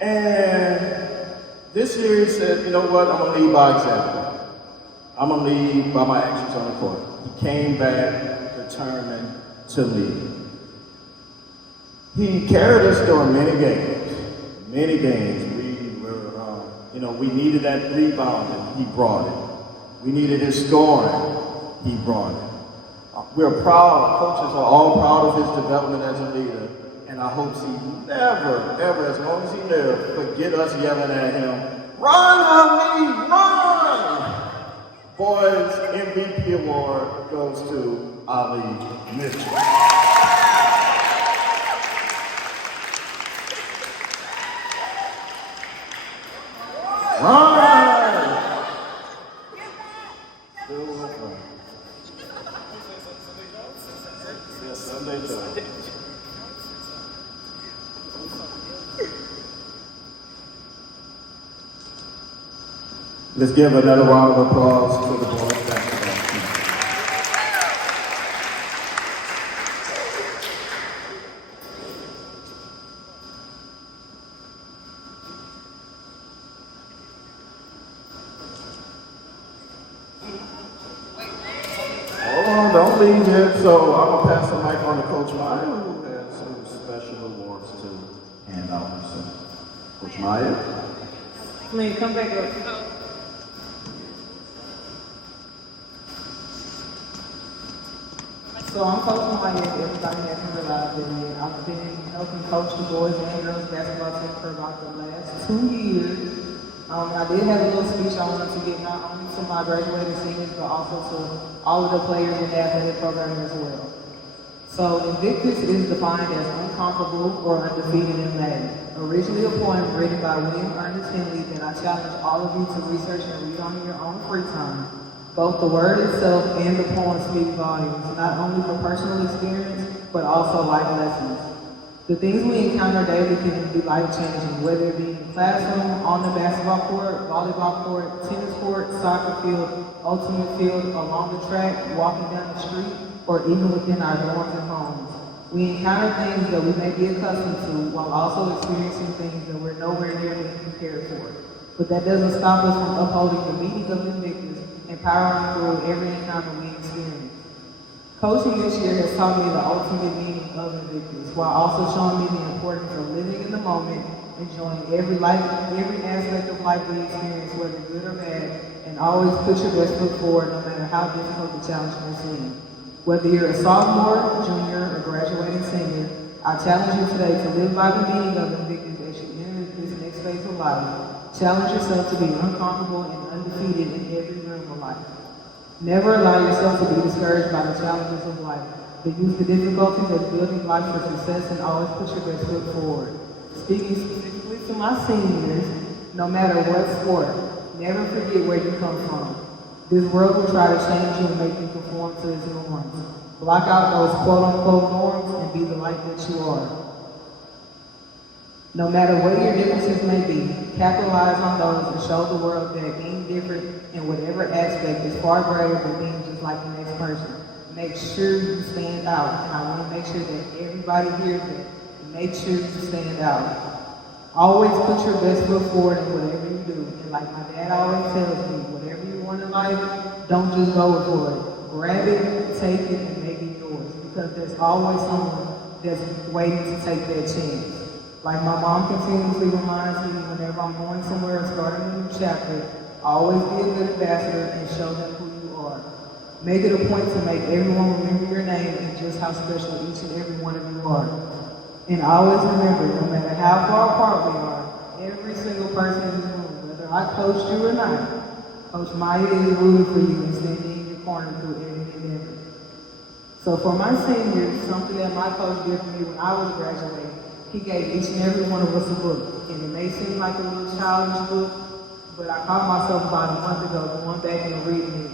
it. And this year he said, you know what, I'm going to lead by example. I'm going to lead by my actions on the court. He came back determined to lead. He carried us during many games. Many games. We needed that rebounding. He brought it. We needed his scoring. He brought it. We're proud. Coaches are all proud of his development as a leader. And I hope he never, ever, as long as he lives, forget us yelling at him, run, Allie, run! Boys MVP award goes to Allie Mitchell. Run! Still with run. Yes, Sunday Joe. Let's give another round of applause to the boys basketball team. Hold on, don't leave yet. So I'm gonna pass the mic on to Coach Maya, who has some special awards to hand out. So, Coach Maya. Flynn, come back up. So So I'm Coach Haya. Everybody hasn't realized it yet. I've been helping coach the boys and girls basketball team for about the last 2 years. I did have a little speech I wanted to get not only to my graduating seniors, but also to all of the players in the athletic program as well. So Invictus is defined as unconquerable or undefeated in Latin. Originally a poem written by William Ernest Henley that I challenge all of you to research and read on your own free time. Both the word itself and the poem speak volumes, not only for personal experience, but also life lessons. The things we encounter daily can be life-changing, whether it be in the classroom, on the basketball court, volleyball court, tennis court, soccer field, ultimate field, along the track, walking down the street, or even within our dorms and homes. We encounter things that we may be accustomed to while also experiencing things that we're nowhere near being prepared for. But that doesn't stop us from upholding the meaning of Invictus and powering through every encounter we experience. Coaching this year has taught me the ultimate meaning of Invictus, while also showing me the importance of living in the moment, enjoying every aspect of life we experience, whether good or bad, and always put your best foot forward no matter how difficult the challenge may seem. Whether you're a sophomore, junior, or graduating senior, I challenge you today to live by the meaning of Invictus as you enter this next phase of life. Challenge yourself to be unconquerable and undefeated in every realm of life. Never allow yourself to be discouraged by the challenges of life, but use the difficulties as building life for success and always put your best foot forward. Speaking specifically to my seniors, no matter what sport, never forget where you come from. This world will try to change you and make you conform to its norms. Block out those quote-unquote norms and be the light that you are. No matter what your differences may be, capitalize on those and show the world that being different in whatever aspect is far greater than being just like the next person. Make sure you stand out, and I want to make sure that everybody hears it. Make sure you stand out. Always put your best foot forward in whatever you do. And like my dad always tells me, whatever you want in life, don't just go for it. Grab it, take it, and make it yours. Because there's always someone that's waiting to take that chance. Like my mom continuously reminds me whenever I'm going somewhere and starting a new chapter, always be a good ambassador and show them who you are. Make it a point to make everyone remember your name and just how special each and every one of you are. And always remember, no matter how far apart we are, every single person in this room, whether I coached you or not, Coach Macie is rooting for you and standing in your corner through every endeavor. So for my seniors, something that my coach did for me when I was graduating, he gave each and every one of us a book. And it may seem like a little childish book, but I caught myself about a month ago going back and reading it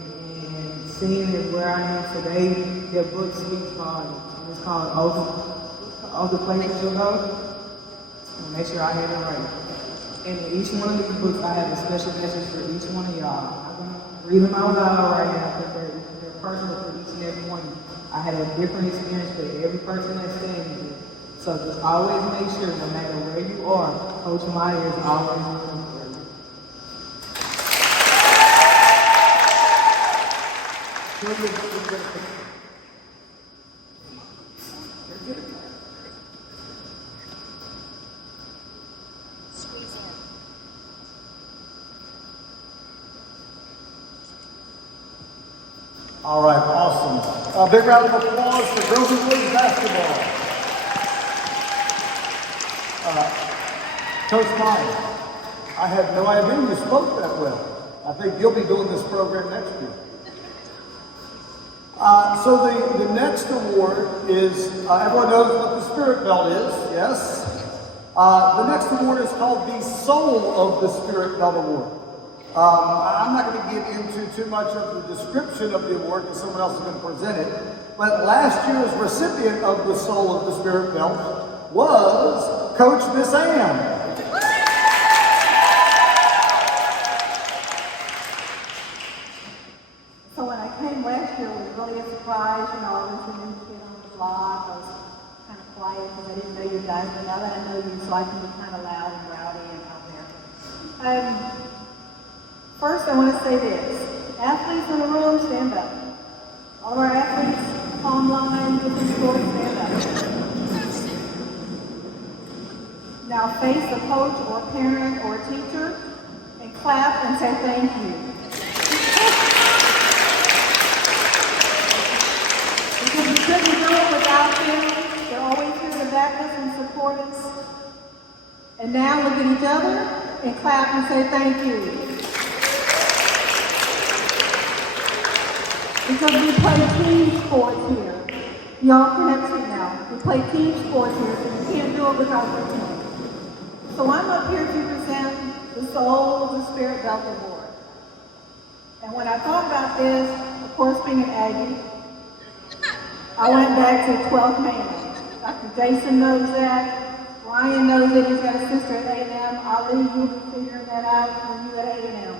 and seeing it where I am today. Their book speaks volumes. And it's called All the Places You'll Go. And make sure I have it right. And in each one of these books, I have a special message for each one of y'all. I'm going to read them out loud right now because they're personal for each and every one of you. I had a different experience for every person that's standing here. So just always make sure, no matter where you are, Coach Macie is always rooting for you. All right, awesome. A big round of applause for girls and boys basketball. Coach Macie, I had no idea you spoke that well. I think you'll be doing this program next year. So the next award is, everyone knows what the Spirit Belt is, yes? The next award is called the Soul of the Spirit Belt Award. I'm not going to get into too much of the description of the award because someone else is going to present it, but last year's recipient of the Soul of the Spirit Belt was Coach Miss Ann. So when I came last year, it was really a surprise. You know, I was a new kid on the block. I was kind of quiet because I didn't know you guys, but now that I know you, so I can be kind of loud and rowdy and out there. First, I want to say this. Athletes in the room, stand up. All of our athletes, palm line, different sports, stand up. Now face a coach or parent or teacher and clap and say thank you. Because the importance. And now look at each other and clap and say thank you. Because we play team sports here. Y'all can have it now. We play team sports here, so you can't do it without your team. So I'm up here to present the Soul of the Spirit Belt Award. And when I thought about this, of course being an Aggie, I went back to 12th man. Dr. Jason knows that. Ryan knows that he's got a sister at A&M. Allie, you'll be figuring that out when you at A&M.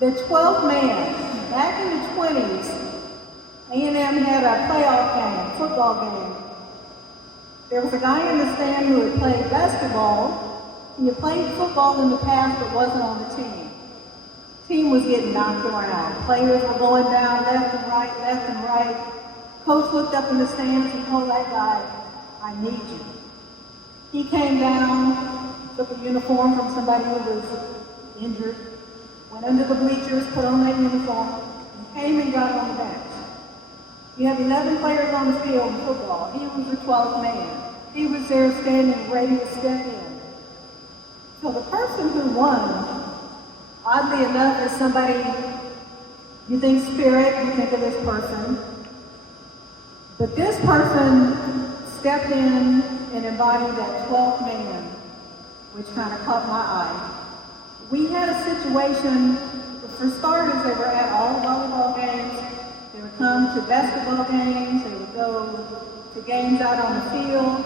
The 12th man, back in the 20s, A&M had a playoff game, football game. There was a guy in the stand who had played basketball. He had played football in the past but wasn't on the team. The team was getting knocked around. Players were going down left and right, left and right. Coach looked up in the stands and told that guy, I need you. He came down, took a uniform from somebody who was injured, went under the bleachers, put on that uniform, and came and got on the bench. You have 11 players on the field in football. He was the 12th man. He was there standing ready to step in. So the person who won, oddly enough, is somebody, you think spirit, you think of this person. But this person stepped in and embodied that 12th man, which kind of caught my eye. We had a situation, for starters, they were at all volleyball games. They would come to basketball games. They would go to games out on the field.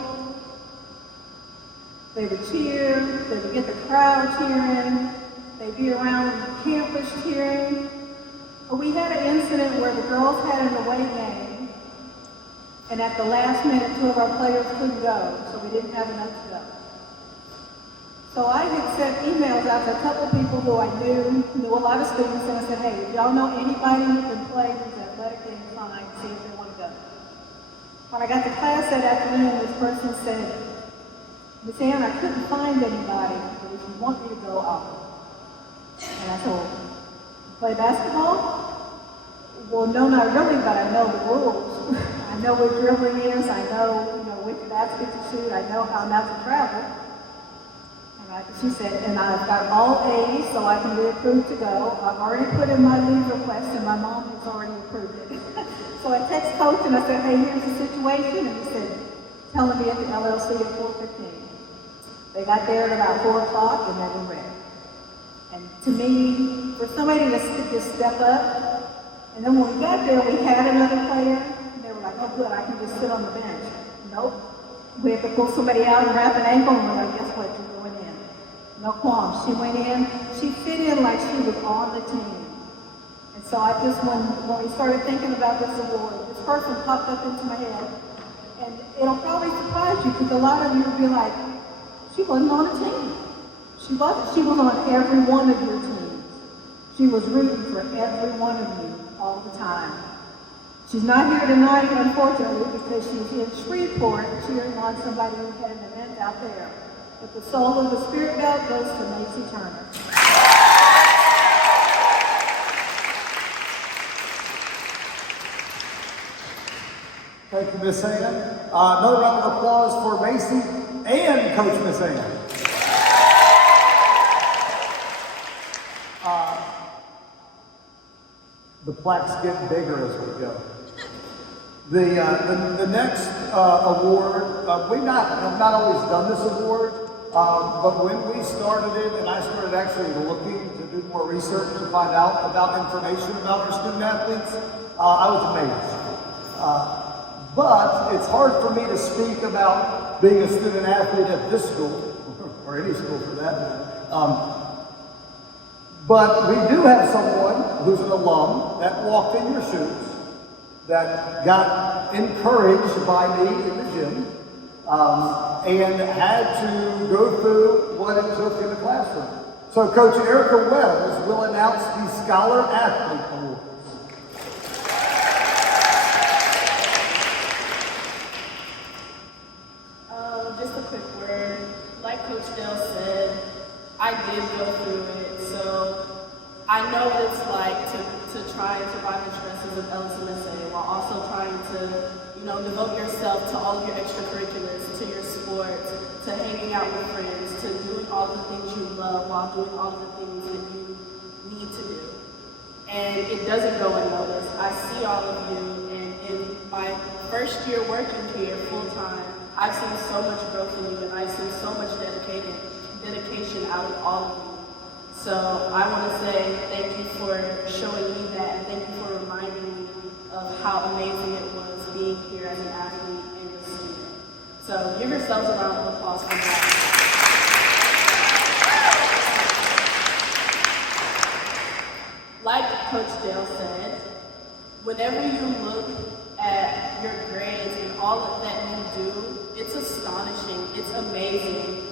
They would cheer. They would get the crowd cheering. They'd be around campus cheering. But we had an incident where the girls had an away game, and at the last minute, 2 of our players couldn't go, so we didn't have enough to go. So I had sent emails out to a couple of people who I knew a lot of students, and I said, hey, if y'all know anybody who can play these athletic games on, I can see if they want to go. When I got to class that afternoon, this person said, Miss Ann, I couldn't find anybody, but if you want me to go, I'll go. And I told her, play basketball? Well, no, not really, but I know the rules. I know what dribbling is. I know, which basket to shoot. I know how not to travel. And she said, and I've got all A's, so I can be approved to go. I've already put in my leave request, and my mom has already approved it. So I text Coach, and I said, hey, here's the situation. And he said, tell him to be at the LLC at 4:15. They got there at about 4 o'clock, and they were ready. And to me, for somebody to just step up, and then when we got there, we had another player, and they were like, oh good, I can just sit on the bench. Nope. We had to pull somebody out and wrap an ankle, and we're like, guess what, you're going in. No qualms. She went in, she fit in like she was on the team. And so I just, when we started thinking about this award, this person popped up into my head, and it'll probably surprise you, because a lot of you will be like, she wasn't on a team. She wasn't. She was on every one of your teams. She was rooting for every one of you all the time. She's not here tonight, unfortunately, because she's in Shreveport cheering on somebody who had an event out there. But the soul of the Spirit Belt goes to Macie Turner. Thank you, Miss Ann. Another round of applause for Macie and Coach Miss Ann. The plaques get bigger as we go. The next award, we have not always done this award, but when we started it, and I started actually looking to do more research to find out about information about our student athletes, I was amazed. But it's hard for me to speak about being a student athlete at this school, or any school for that matter. But we do have someone who's an alum that walked in your shoes, that got encouraged by me in the gym, and had to go through what it took in the classroom. So Coach Erica Wells will announce the Scholar Athlete Awards. Just a quick word. Like Coach Dell said, I did go through it, so I know what it's like to try and survive the stresses of LSMSA while also trying to, devote yourself to all of your extracurriculars, to your sports, to hanging out with friends, to doing all the things you love while doing all of the things that you need to do. And it doesn't go unnoticed. I see all of you, and in my first year working here full-time, I've seen so much growth in you, and I've seen so much dedication out of all of you. So I want to say thank you for showing me that, and thank you for reminding me of how amazing it was being here as an athlete and a student. So give yourselves a round of applause for that. Like Coach Dale said, whenever you look at your grades and all of that you do, it's astonishing, it's amazing.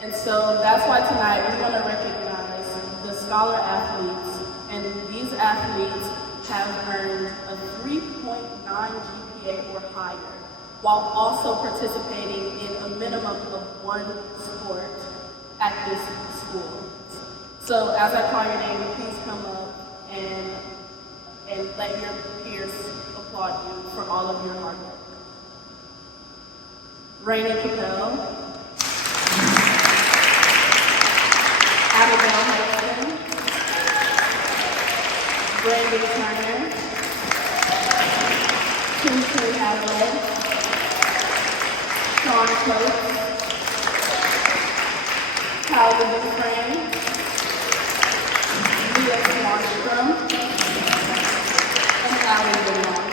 And so that's why tonight we want to recognize the scholar athletes, and these athletes have earned a 3.9 GPA or higher, while also participating in a minimum of one sport at this school. So as I call your name, please come up and let your peers applaud you for all of your hard work. Raney Cappel, Adeleye, Brandon Turner, Adeleye, Dufrene, Leah Swanstrom, and Allie Benoit.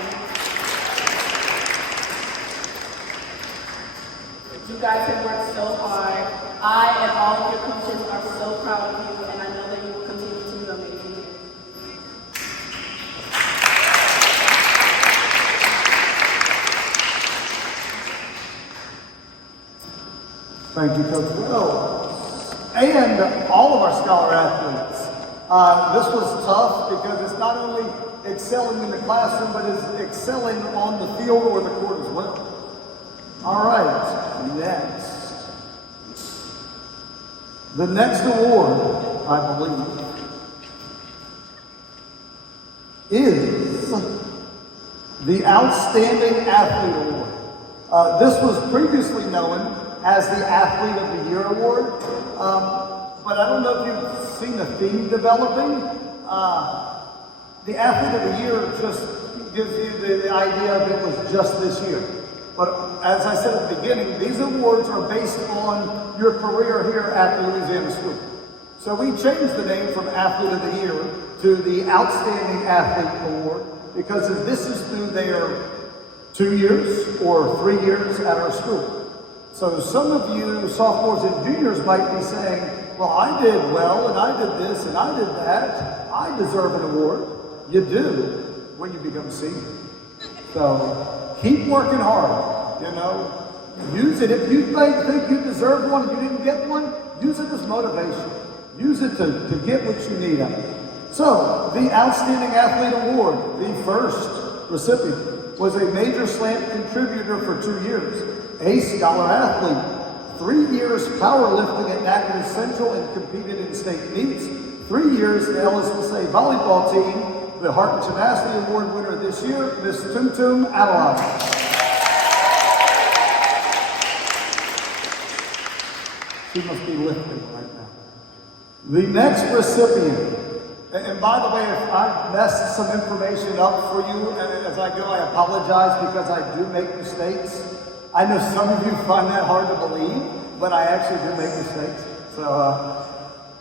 You guys have worked so hard. I and all of your coaches are so proud of you, and I know that you will continue to do amazing things. Thank you, Coach Wells. And all of our scholar athletes. This was tough because it's not only excelling in the classroom, but it's excelling on the field or the court as well. All right, next. The next award, I believe, is the Outstanding Athlete Award. This was previously known as the Athlete of the Year Award, but I don't know if you've seen a theme developing. The Athlete of the Year just gives you the idea of it was just this year. But as I said at the beginning, these awards are based on your career here at the Louisiana School. So we changed the name from Athlete of the Year to the Outstanding Athlete Award because this is through their 2 years or 3 years at our school. So some of you sophomores and juniors might be saying, well, I did well, and I did this, and I did that. I deserve an award. You do when you become a senior. So keep working hard, Use it. If you think you deserve one and you didn't get one, use it as motivation. Use it to get what you need out of it. So, the Outstanding Athlete Award, the first recipient, was a major slant contributor for 2 years, a scholar athlete, 3 years powerlifting at Natchitoches Central and competed in state meets, 3 years the LSMSA Volleyball Team, the Heart and Tenacity Award winner this year, Miss Adeleye. She must be lifting right now. The next recipient, and by the way, if I messed some information up for you as I go, I apologize because I do make mistakes. I know some of you find that hard to believe, but I actually do make mistakes. So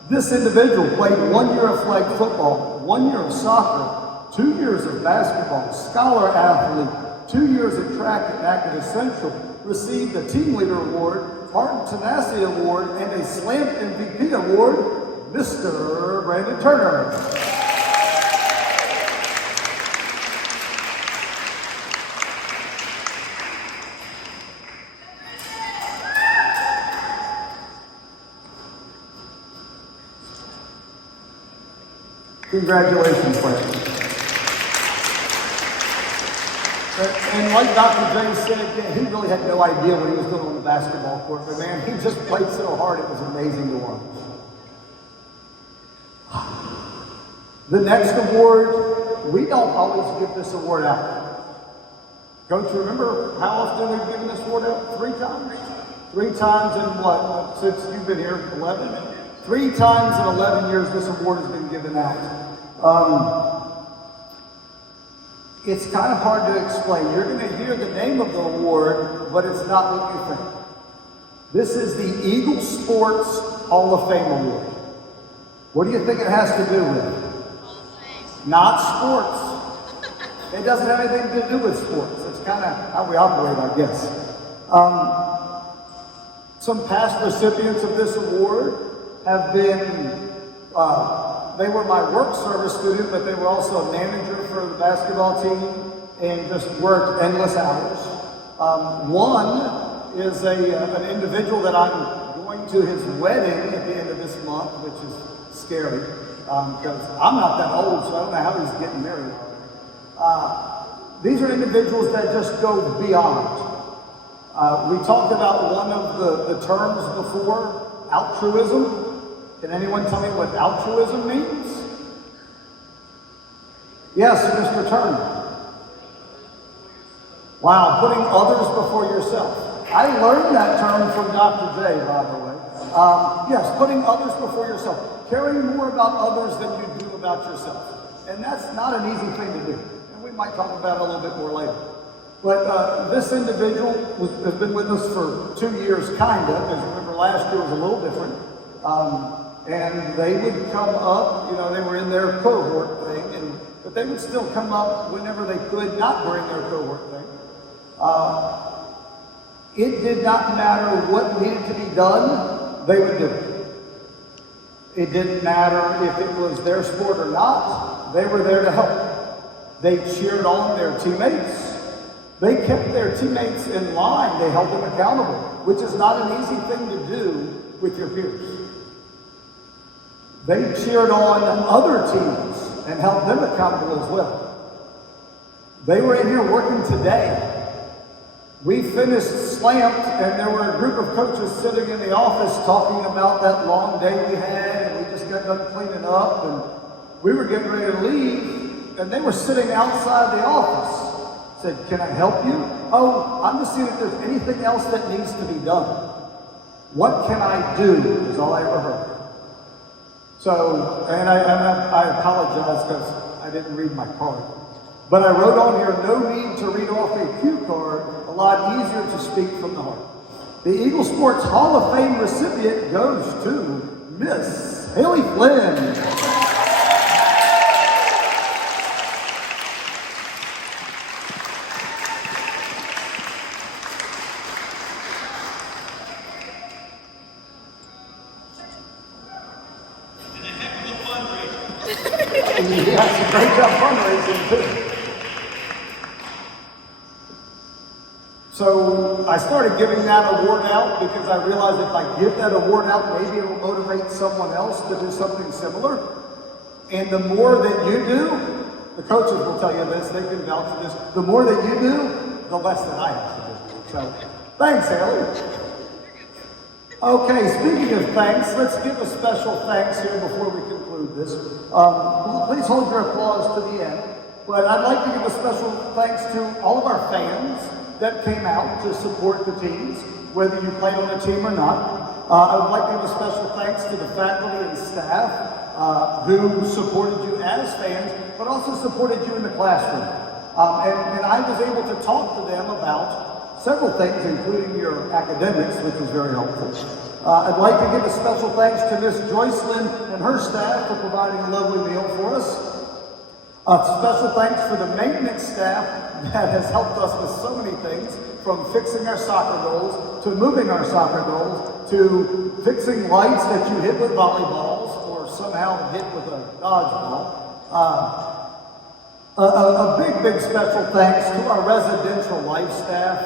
this individual played 1 year of flag football, 1 year of soccer, 2 years of basketball, scholar athlete, 2 years of track at Natchitoches Central, received the Team Leader Award, Heart and Tenacity Award, and a Slam MVP Award, Mr. Brandon Turner. Congratulations, Brandon. And like Dr. J said, he really had no idea what he was doing on the basketball court, but man, he just played so hard, it was amazing to watch. The next award, we don't always give this award out. Coach, remember how often we've given this award out? 3 times? 3 times in what? Since you've been here, 11? 3 times in 11 years this award has been given out. It's kind of hard to explain. You're going to hear the name of the award, but it's not what you think. This is the Eagle Sports Hall of Fame Award. What do you think it has to do with? Not sports. It doesn't have anything to do with sports. It's kind of how we operate, I guess. Some past recipients of this award have been, they were my work service student, but they were also a manager for the basketball team and just worked endless hours. One is an individual that I'm going to his wedding at the end of this month, which is scary. Because I'm not that old, so I don't know how he's getting married already. These are individuals that just go beyond. We talked about one of the terms before, altruism. Can anyone tell me what altruism means? Yes, Mr. Turner. Wow, putting others before yourself. I learned that term from Dr. J, by the way. Yes, putting others before yourself. Caring more about others than you do about yourself. And that's not an easy thing to do. And we might talk about it a little bit more later. But this individual has been with us for 2 years, kind of, because remember last year was a little different. And they would come up, you know, they were in their cohort thing, but they would still come up whenever they could, not during their cohort thing. It did not matter what needed to be done, they would do it. It didn't matter if it was their sport or not, they were there to help. They cheered on their teammates. They kept their teammates in line. They held them accountable, which is not an easy thing to do with your peers. They cheered on other teams and held them accountable as well. They were in here working today. We finished slammed, and there were a group of coaches sitting in the office talking about that long day we had, and we just got done cleaning up, and we were getting ready to leave, and they were sitting outside the office. Said, "Can I help you?" "Oh, I'm just seeing if there's anything else that needs to be done." "What can I do?" is all I ever heard. So, and I apologize because I didn't read my card. But I wrote on here, no need to read off a cue card, a lot easier to speak from the heart. The Eagle Sports Hall of Fame recipient goes to Miss Haley Flynn. Yes, a great job fundraising too. So I started giving that award out because I realized if I give that award out, maybe it will motivate someone else to do something similar. And the more that you do, the coaches will tell you this, they can vouch for this, the more that you do, the less that I have to do. So thanks, Allie. Okay, speaking of thanks, let's give a special thanks here before we conclude this. Please hold your applause to the end. But I'd like to give a special thanks to all of our fans that came out to support the teams, whether you played on a team or not. I would like to give a special thanks to the faculty and staff who supported you as fans, but also supported you in the classroom. And I was able to talk to them about several things, including your academics, which was very helpful. I'd like to give a special thanks to Miss Joycelyn and her staff for providing a lovely meal for us. A special thanks for the maintenance staff that has helped us with so many things, from fixing our soccer goals, to moving our soccer goals, to fixing lights that you hit with volleyballs, or somehow hit with a dodgeball. A big, big special thanks to our residential life staff.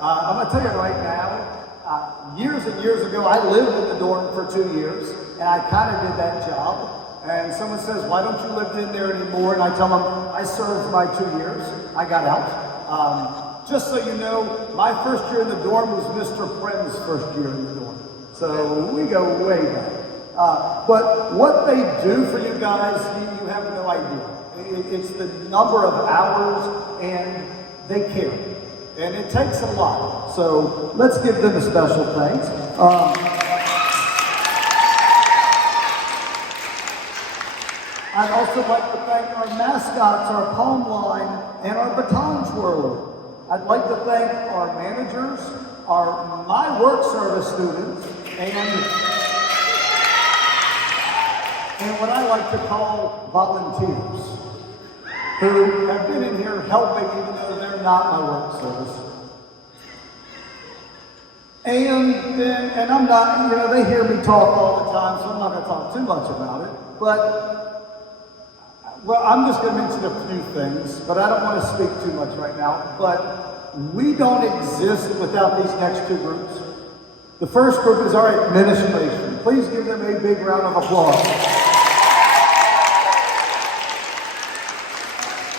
I'm going to tell you right now, years and years ago, I lived in the dorm for 2 years, and I kind of did that job. And someone says, "Why don't you live in there anymore?" And I tell them, I served my 2 years. I got out. Just so you know, my first year in the dorm was Mr. Prem's first year in the dorm. So we go way back. But what they do for you guys, you have no idea. It's the number of hours, and they care. And it takes a lot. So let's give them a special thanks. I'd also like to thank our mascots, our palm line, and our baton twirler. I'd like to thank our managers, my work service students, and what I like to call volunteers, who have been in here helping even though they're not my work service. And I'm not, they hear me talk all the time, so I'm not going to talk too much about it. Well, I'm just going to mention a few things, but I don't want to speak too much right now. But we don't exist without these next two groups. The first group is our administration. Please give them a big round of applause.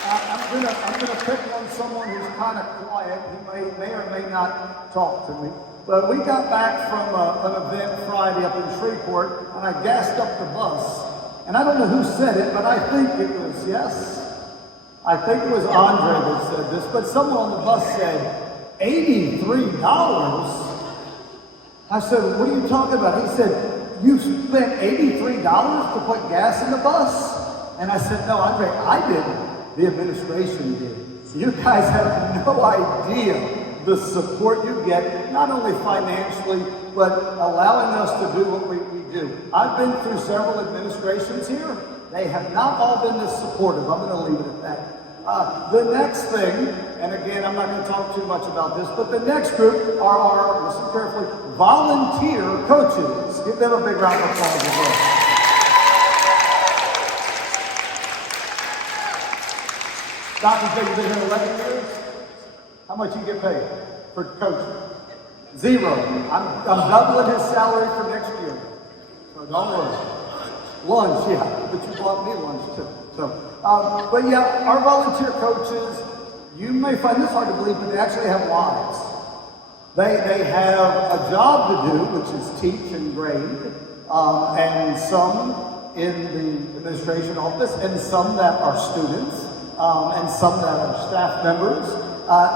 I'm going to pick on someone who's kind of quiet. He may or may not talk to me. But we got back from an event Friday up in Shreveport, and I gassed up the bus. And I don't know who said it, but I think it was Andre that said this, but someone on the bus said, $83? I said, what are you talking about? He said, you spent $83 to put gas in the bus? And I said, no, Andre, I didn't. The administration did. You guys have no idea the support you get, not only financially, but allowing us to do what we do. I've been through several administrations here. They have not all been this supportive. I'm going to leave it at that. The next thing, and again, I'm not going to talk too much about this, but the next group are our, listen carefully, volunteer coaches. Give them a big round of applause as well. Dr. J, you've been here 11 years? How much you get paid for coaching? 0. I'm doubling his salary for next year. So don't worry. Lunch, yeah, but you bought me lunch too. So, but yeah, our volunteer coaches, you may find this hard to believe, but they actually have lives. They have a job to do, which is teach and grade, and some in the administration office, and some that are students, and some that are staff members.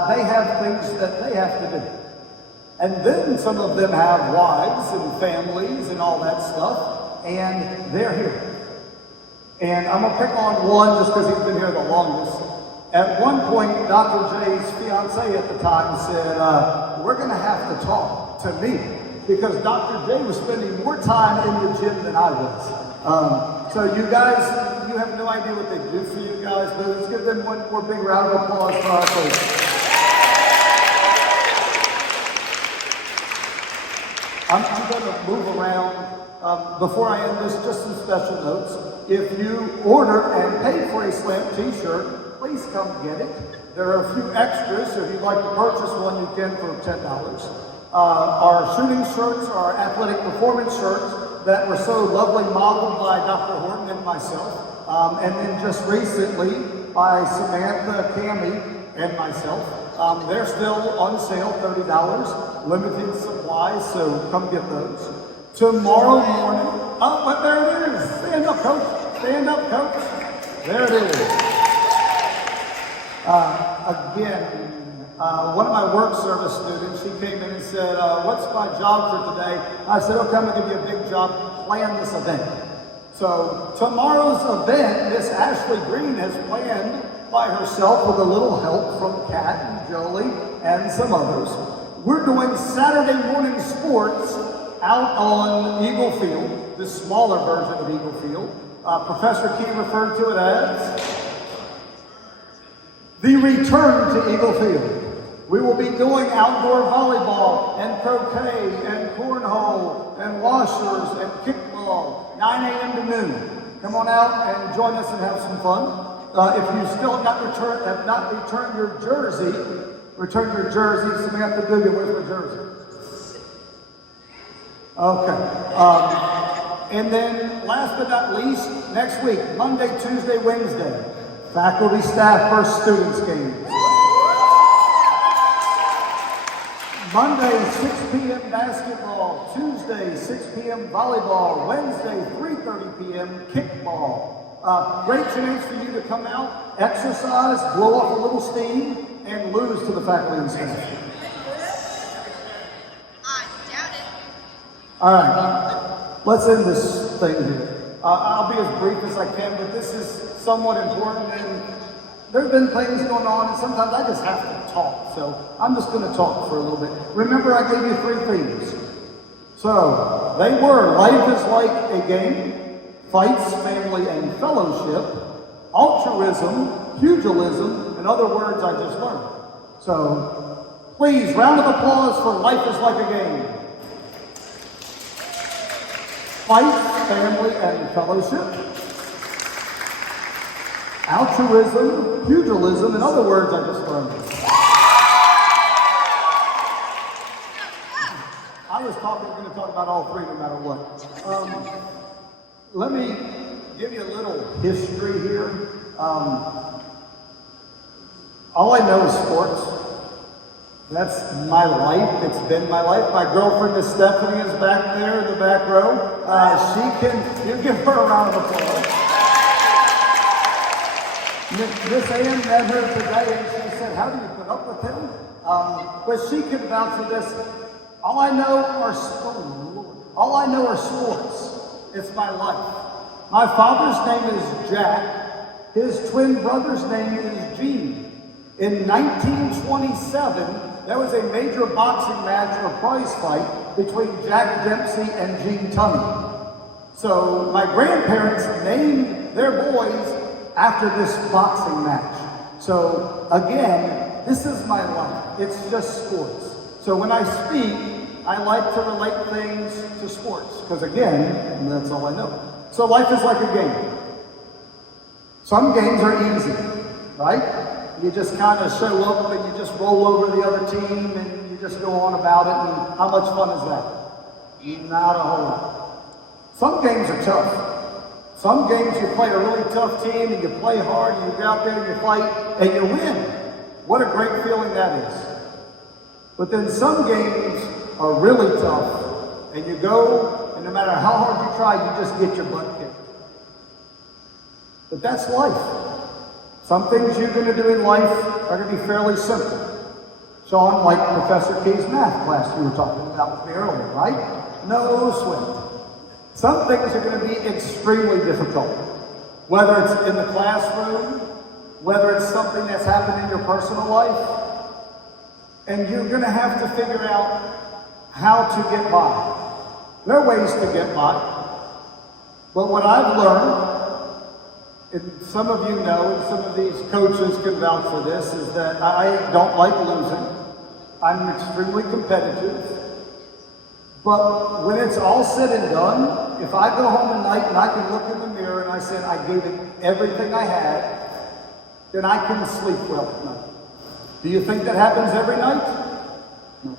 They have things that they have to do. And then some of them have wives and families and all that stuff, and they're here. And I'm gonna pick on one just because he's been here the longest. At one point, Dr. J's fiance at the time said, we're gonna have to talk to me because Dr. J was spending more time in the gym than I was. So you guys, you have no idea what they do for you guys, but let's give them one more big round of applause for our coach. I'm going to move around. Before I end this, just some special notes. If you order and pay for a Slam t-shirt, please come get it. There are a few extras, so if you'd like to purchase one, you can for $10. Our shooting shirts are athletic performance shirts that were so lovely modeled by Dr. Horton and myself. And then just recently by Samantha, Cami, and myself. They're still on sale, $30, limited supplies, so come get those. Tomorrow morning, oh, but there it is. Stand up, coach. Stand up, coach. There it is. Again, one of my work service students, she came in and said, what's my job for today? I said, okay, I'm going to give you a big job. Plan this event. So tomorrow's event, Miss Ashley Green has planned by herself with a little help from Kat and Jolie and some others. We're doing Saturday morning sports out on Eagle Field, this smaller version of Eagle Field. Professor Key referred to it as the return to Eagle Field. We will be doing outdoor volleyball and croquet and cornhole and washers and kickball, 9 a.m. to noon. Come on out and join us and have some fun. If you still have not returned your jersey, return your jersey. Samantha Dugan, where's my jersey? Okay. And then last but not least, next week, Monday, Tuesday, Wednesday, faculty, staff, versus students games. Monday, 6 p.m. basketball. Tuesday, 6 p.m. volleyball. Wednesday, 3:30 p.m. kickball. Great chance for you to come out, exercise, blow off a little steam, and lose to the faculty and staff. I doubt it. All right, let's end this thing here. I'll be as brief as I can, but this is somewhat important, and there have been things going on, and sometimes I just have to talk, so I'm just going to talk for a little bit. Remember, I gave you 3 themes. So, they were life is like a game, fights, family, and fellowship, altruism, pugilism, and other words I just learned. So, please, round of applause for Life is Like a Game. Fight, family, and fellowship. Altruism, pugilism, and other words I just learned. I was going to talk about all 3 no matter what. Let me give you a little history here. All I know is sports. That's my life. It's been my life. My girlfriend is Stephanie is back there in the back row. You give her a round of applause. Miss Ann met her today and she said, how do you put up with him? But she can vouch for this. All I know are sports. It's my life. My father's name is Jack. His twin brother's name is Gene. In 1927, there was a major boxing match or prize fight between Jack Dempsey and Gene Tunney. So my grandparents named their boys after this boxing match. So again, this is my life. It's just sports. So when I speak, I like to relate things to sports, because again, that's all I know. So life is like a game. Some games are easy, right? You just kind of show up and you just roll over the other team and you just go on about it, and how much fun is that? Not a whole lot. Some games are tough. Some games you play a really tough team and you play hard and you go out there and you fight and you win. What a great feeling that is. But then some games are really tough, and you go, and no matter how hard you try, you just get your butt kicked. But that's life. Some things you're going to do in life are going to be fairly simple. Sean, like Professor Key's math class you were talking about with me earlier, right? No sweat. Some things are going to be extremely difficult. Whether it's in the classroom, whether it's something that's happened in your personal life, and you're going to have to figure out how to get by. There are ways to get by. But what I've learned, and some of you know, and some of these coaches can vouch for this, is that I don't like losing. I'm extremely competitive. But when it's all said and done, if I go home at night and I can look in the mirror and I said I gave it everything I had, then I can sleep well at night. Do you think that happens every night? No.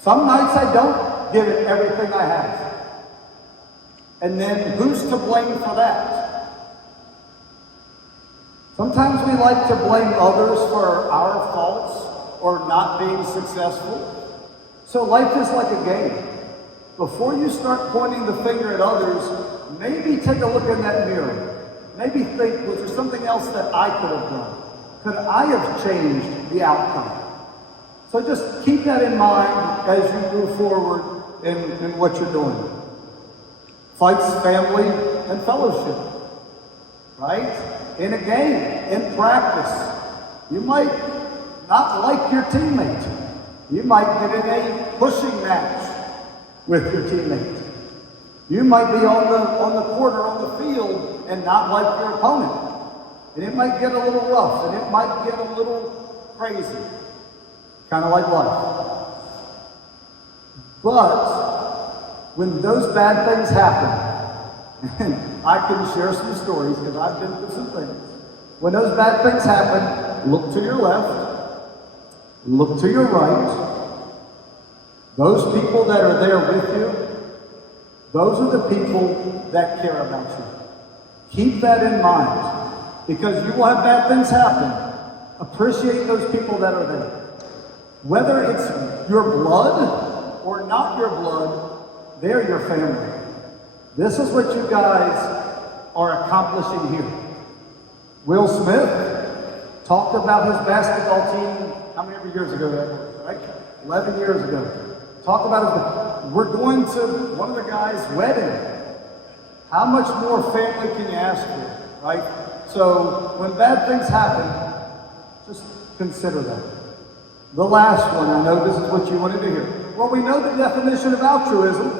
Some nights I don't give it everything I have. And then who's to blame for that? Sometimes we like to blame others for our faults or not being successful. So life is like a game. Before you start pointing the finger at others, maybe take a look in that mirror. Maybe think, was there something else that I could have done? Could I have changed the outcome? So just keep that in mind as you move forward in what you're doing. Fights, family, and fellowship, right? In a game, in practice, you might not like your teammate. You might get in a pushing match with your teammate. You might be on the court or on the field and not like your opponent. And it might get a little rough, and it might get a little crazy. Kind of like life. But when those bad things happen, and I can share some stories because I've been through some things. When those bad things happen, look to your left, look to your right. Those people that are there with you, those are the people that care about you. Keep that in mind. Because you will have bad things happen. Appreciate those people that are there. Whether it's your blood or not your blood, they're your family. This is what you guys are accomplishing here. Will Smith talked about his basketball team, how many years ago that was, right? 11 years ago. Talked about it. We're going to one of the guys' wedding. How much more family can you ask for, right? So when bad things happen, just consider that. The last one, I know this is what you wanted to hear. Well, we know the definition of altruism.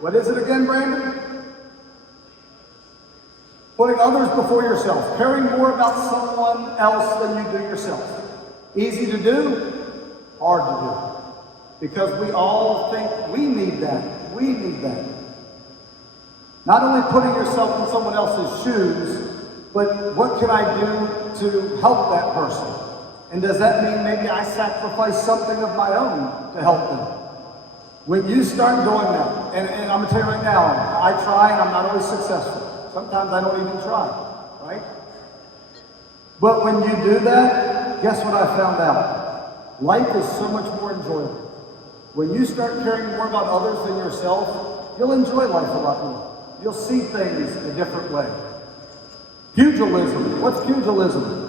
What is it again, Brandon? Putting others before yourself. Caring more about someone else than you do yourself. Easy to do, hard to do. Because we all think we need that. We need that. Not only putting yourself in someone else's shoes, but what can I do to help that person? And does that mean maybe I sacrifice something of my own to help them? When you start doing that, and I'm going to tell you right now, I try and I'm not always successful. Sometimes I don't even try, right? But when you do that, guess what I found out? Life is so much more enjoyable. When you start caring more about others than yourself, you'll enjoy life a lot more. You'll see things a different way. Pugilism. What's pugilism?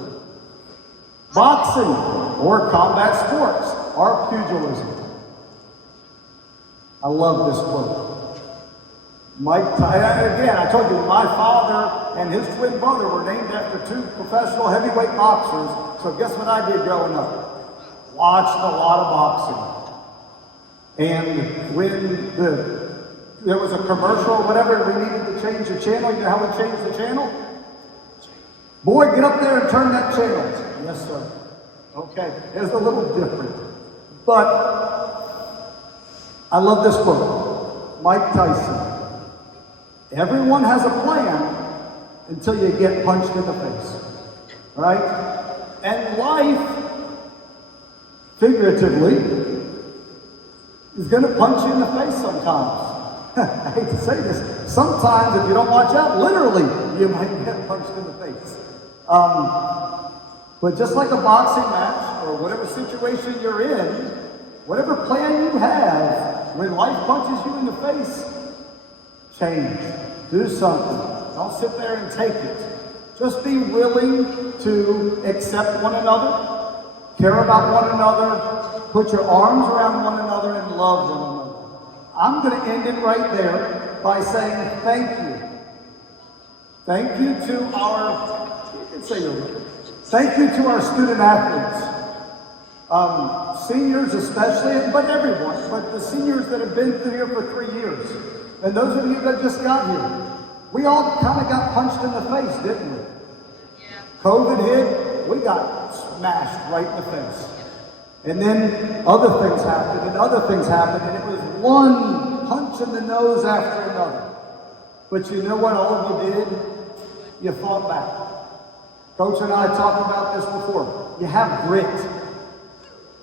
Boxing or combat sports are pugilism. I love this quote. Again, I told you, my father and his twin brother were named after two professional heavyweight boxers. So guess what I did growing up? Watched a lot of boxing. And when there was a commercial or whatever, we needed to change the channel. You know how we changed the channel? Boy, get up there and turn that channel. Yes, sir. Okay, it's a little different. But I love this book, Mike Tyson. Everyone has a plan until you get punched in the face, right? And life, figuratively, is going to punch you in the face sometimes. I hate to say this. Sometimes, if you don't watch out, literally, you might get punched in the face. But just like a boxing match, or whatever situation you're in, whatever plan you have, when life punches you in the face, change. Do something. Don't sit there and take it. Just be willing to accept one another, care about one another, put your arms around one another, and love one another. I'm going to end it right there by saying thank you. Thank you to our, you can say your name. Thank you to our student athletes. Seniors especially, but everyone, but the seniors that have been here for 3 years. And those of you that just got here, we all kind of got punched in the face, didn't we? Yeah. COVID hit, we got smashed right in the face. And then other things happened, and other things happened, and it was one punch in the nose after another. But you know what all of you did? You fought back. Coach and I talked about this before. You have grit.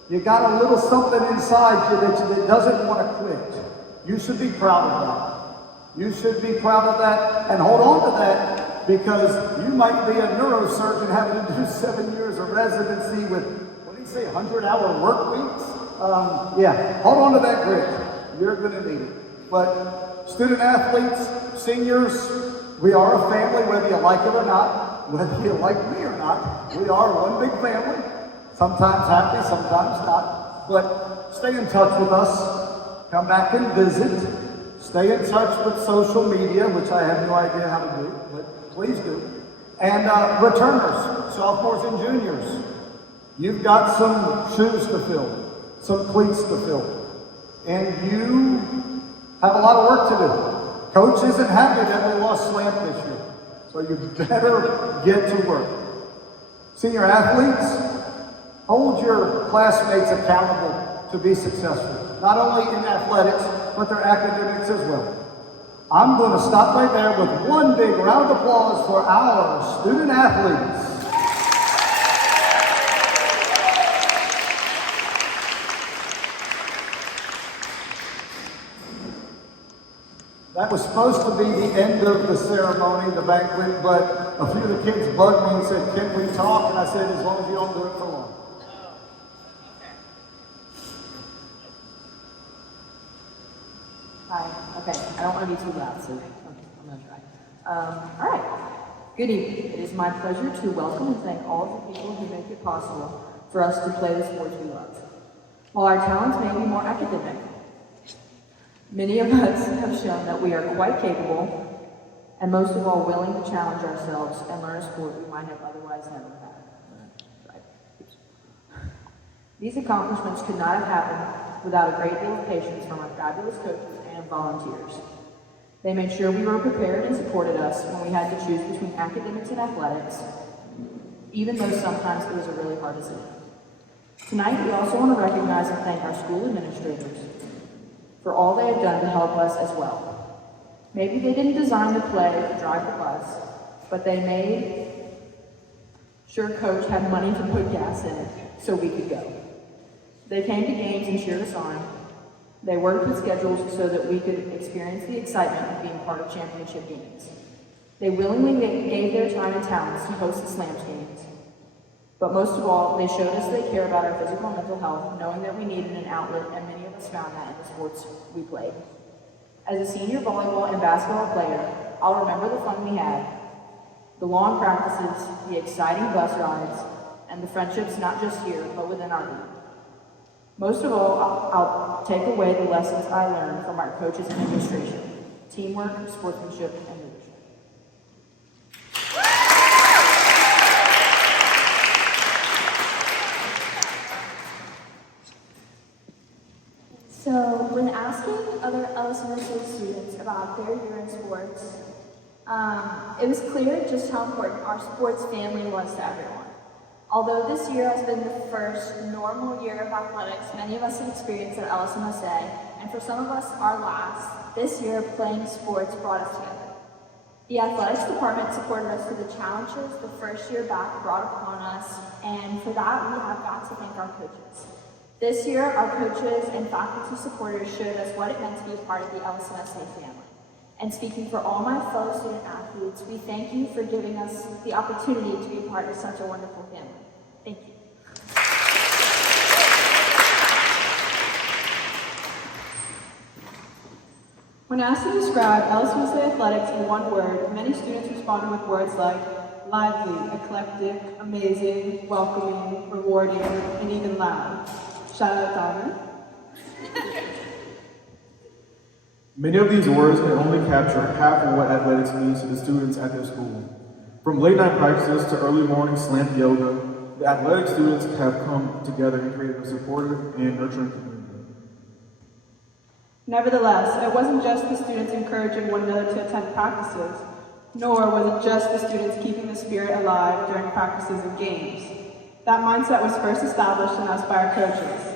You got a little something inside you that doesn't want to quit. You should be proud of that. You should be proud of that and hold on to that, because you might be a neurosurgeon having to do 7 years of residency with, what did he say, 100-hour work weeks? Yeah, hold on to that grit. You're going to need it. But student athletes, seniors, we are a family, whether you like it or not, whether you like me or not. We are one big family. Sometimes happy, sometimes not. But stay in touch with us. Come back and visit. Stay in touch with social media, which I have no idea how to do, but please do. And returners, sophomores and juniors, you've got some shoes to fill, some cleats to fill, and you have a lot of work to do. Coach isn't happy that we lost Slam this year, so you better get to work. Senior athletes, hold your classmates accountable to be successful, not only in athletics, but their academics as well. I'm going to stop right there with one big round of applause for our student athletes. That was supposed to be the end of the ceremony, the banquet, but a few of the kids bugged me and said, "Can we talk?" And I said, "As long as you don't do it for long." I don't want to be too loud, so I'm going to try. All right. Good evening. It is my pleasure to welcome and thank all of the people who make it possible for us to play the sports we love. While our talents may be more academic, many of us have shown that we are quite capable and most of all willing to challenge ourselves and learn a sport we might have otherwise never had. Right. These accomplishments could not have happened without a great deal of patience from our fabulous coaches and volunteers. They made sure we were prepared and supported us when we had to choose between academics and athletics, even though sometimes it was a really hard decision. Tonight, we also want to recognize and thank our school administrators for all they have done to help us as well. Maybe they didn't design the play or drive the bus, but they made sure Coach had money to put gas in it so we could go. They came to games and cheered us on. They worked with schedules so that we could experience the excitement of being part of championship games. They willingly gave their time and talents to host the Slams games. But most of all, they showed us they care about our physical and mental health, knowing that we needed an outlet, and many of us found that in the sports we played. As a senior volleyball and basketball player, I'll remember the fun we had, the long practices, the exciting bus rides, and the friendships not just here, but within our league. Most of all, I'll take away the lessons I learned from our coaches and administration: teamwork, sportsmanship, and leadership. So, when asking other LSMSA students about their year in sports, it was clear just how important our sports family was to everyone. Although this year has been the first normal year of athletics many of us have experienced at LSMSA, and for some of us our last, this year playing sports brought us together. The athletics department supported us through the challenges the first year back brought upon us, and for that we have got to thank our coaches. This year, our coaches and faculty supporters showed us what it meant to be a part of the LSMSA family. And speaking for all my fellow student athletes, we thank you for giving us the opportunity to be a part of such a wonderful family. Thank you. When asked to describe LSMSA athletics in one word, many students responded with words like lively, eclectic, amazing, welcoming, rewarding, and even loud. Shout out Donna. Many of these words can only capture half of what athletics means to the students at their school. From late night practices to early morning slant yoga, the athletic students have come together and created a supportive and nurturing community. Nevertheless, it wasn't just the students encouraging one another to attend practices, nor was it just the students keeping the spirit alive during practices and games. That mindset was first established in us by our coaches.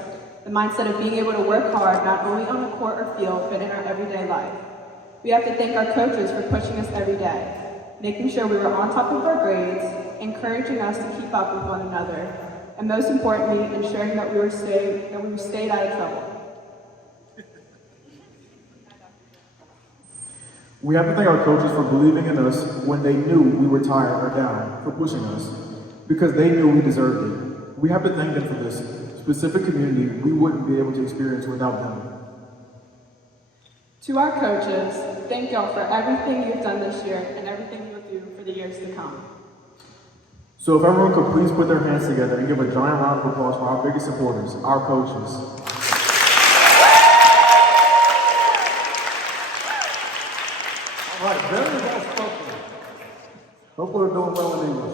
The mindset of being able to work hard not only on the court or field, but in our everyday life. We have to thank our coaches for pushing us every day, making sure we were on top of our grades, encouraging us to keep up with one another, and most importantly, ensuring that we stayed out of trouble. We have to thank our coaches for believing in us when they knew we were tired or down, for pushing us, because they knew we deserved it. We have to thank them for this specific community we wouldn't be able to experience without them. To our coaches, thank y'all for everything you've done this year and everything you'll do for the years to come. So if everyone could please put their hands together and give a giant round of applause for our biggest supporters, our coaches. All right, very well spoken. Hope we're doing well in English.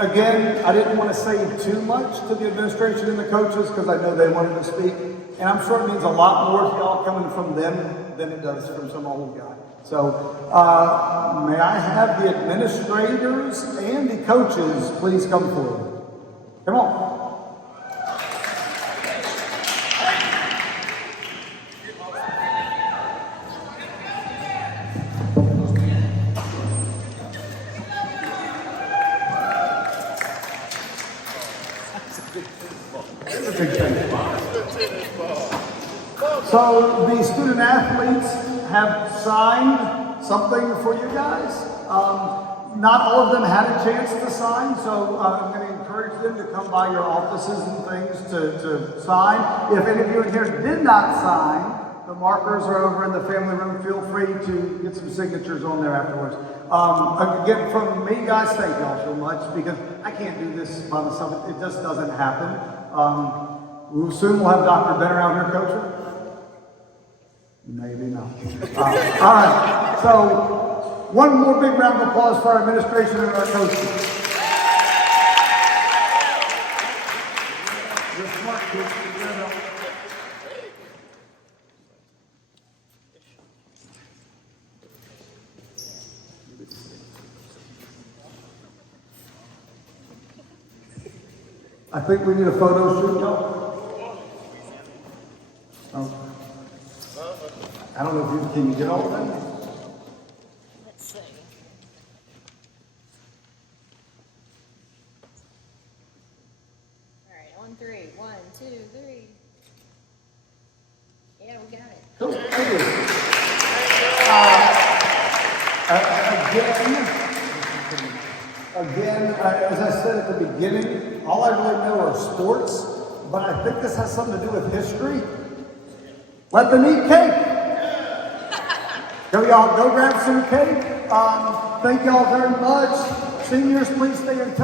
Again, I didn't want to say too much to the administration and the coaches because I know they wanted to speak. And I'm sure it means a lot more to y'all coming from them than it does from some old guy. So may I have the administrators and the coaches please come forward. Come on. So the student athletes have signed something for you guys. Not all of them had a chance to sign, so I'm going to encourage them to come by your offices and things to sign. If any of you in here did not sign, The markers are over in the family room. Feel free to get some signatures on there afterwards. Again, from me, guys, thank y'all so much because I can't do this by myself. It just doesn't happen. Soon we'll have Dr. Benner out here coaching. Maybe not. All right. So one more big round of applause for our administration and our coaches. You're smart kids. I think we need a photo shoot, y'all. Oh. I don't know if can you get all of them? Let's see. All right, on three. 1, 2, 3. Yeah, we got it. Cool. Thank you. Again, as I said at the beginning, all I really know are sports, but I think this has something to do with history. Let them eat cake. Go y'all, go grab some cake. Thank y'all very much. Seniors, please stay in touch.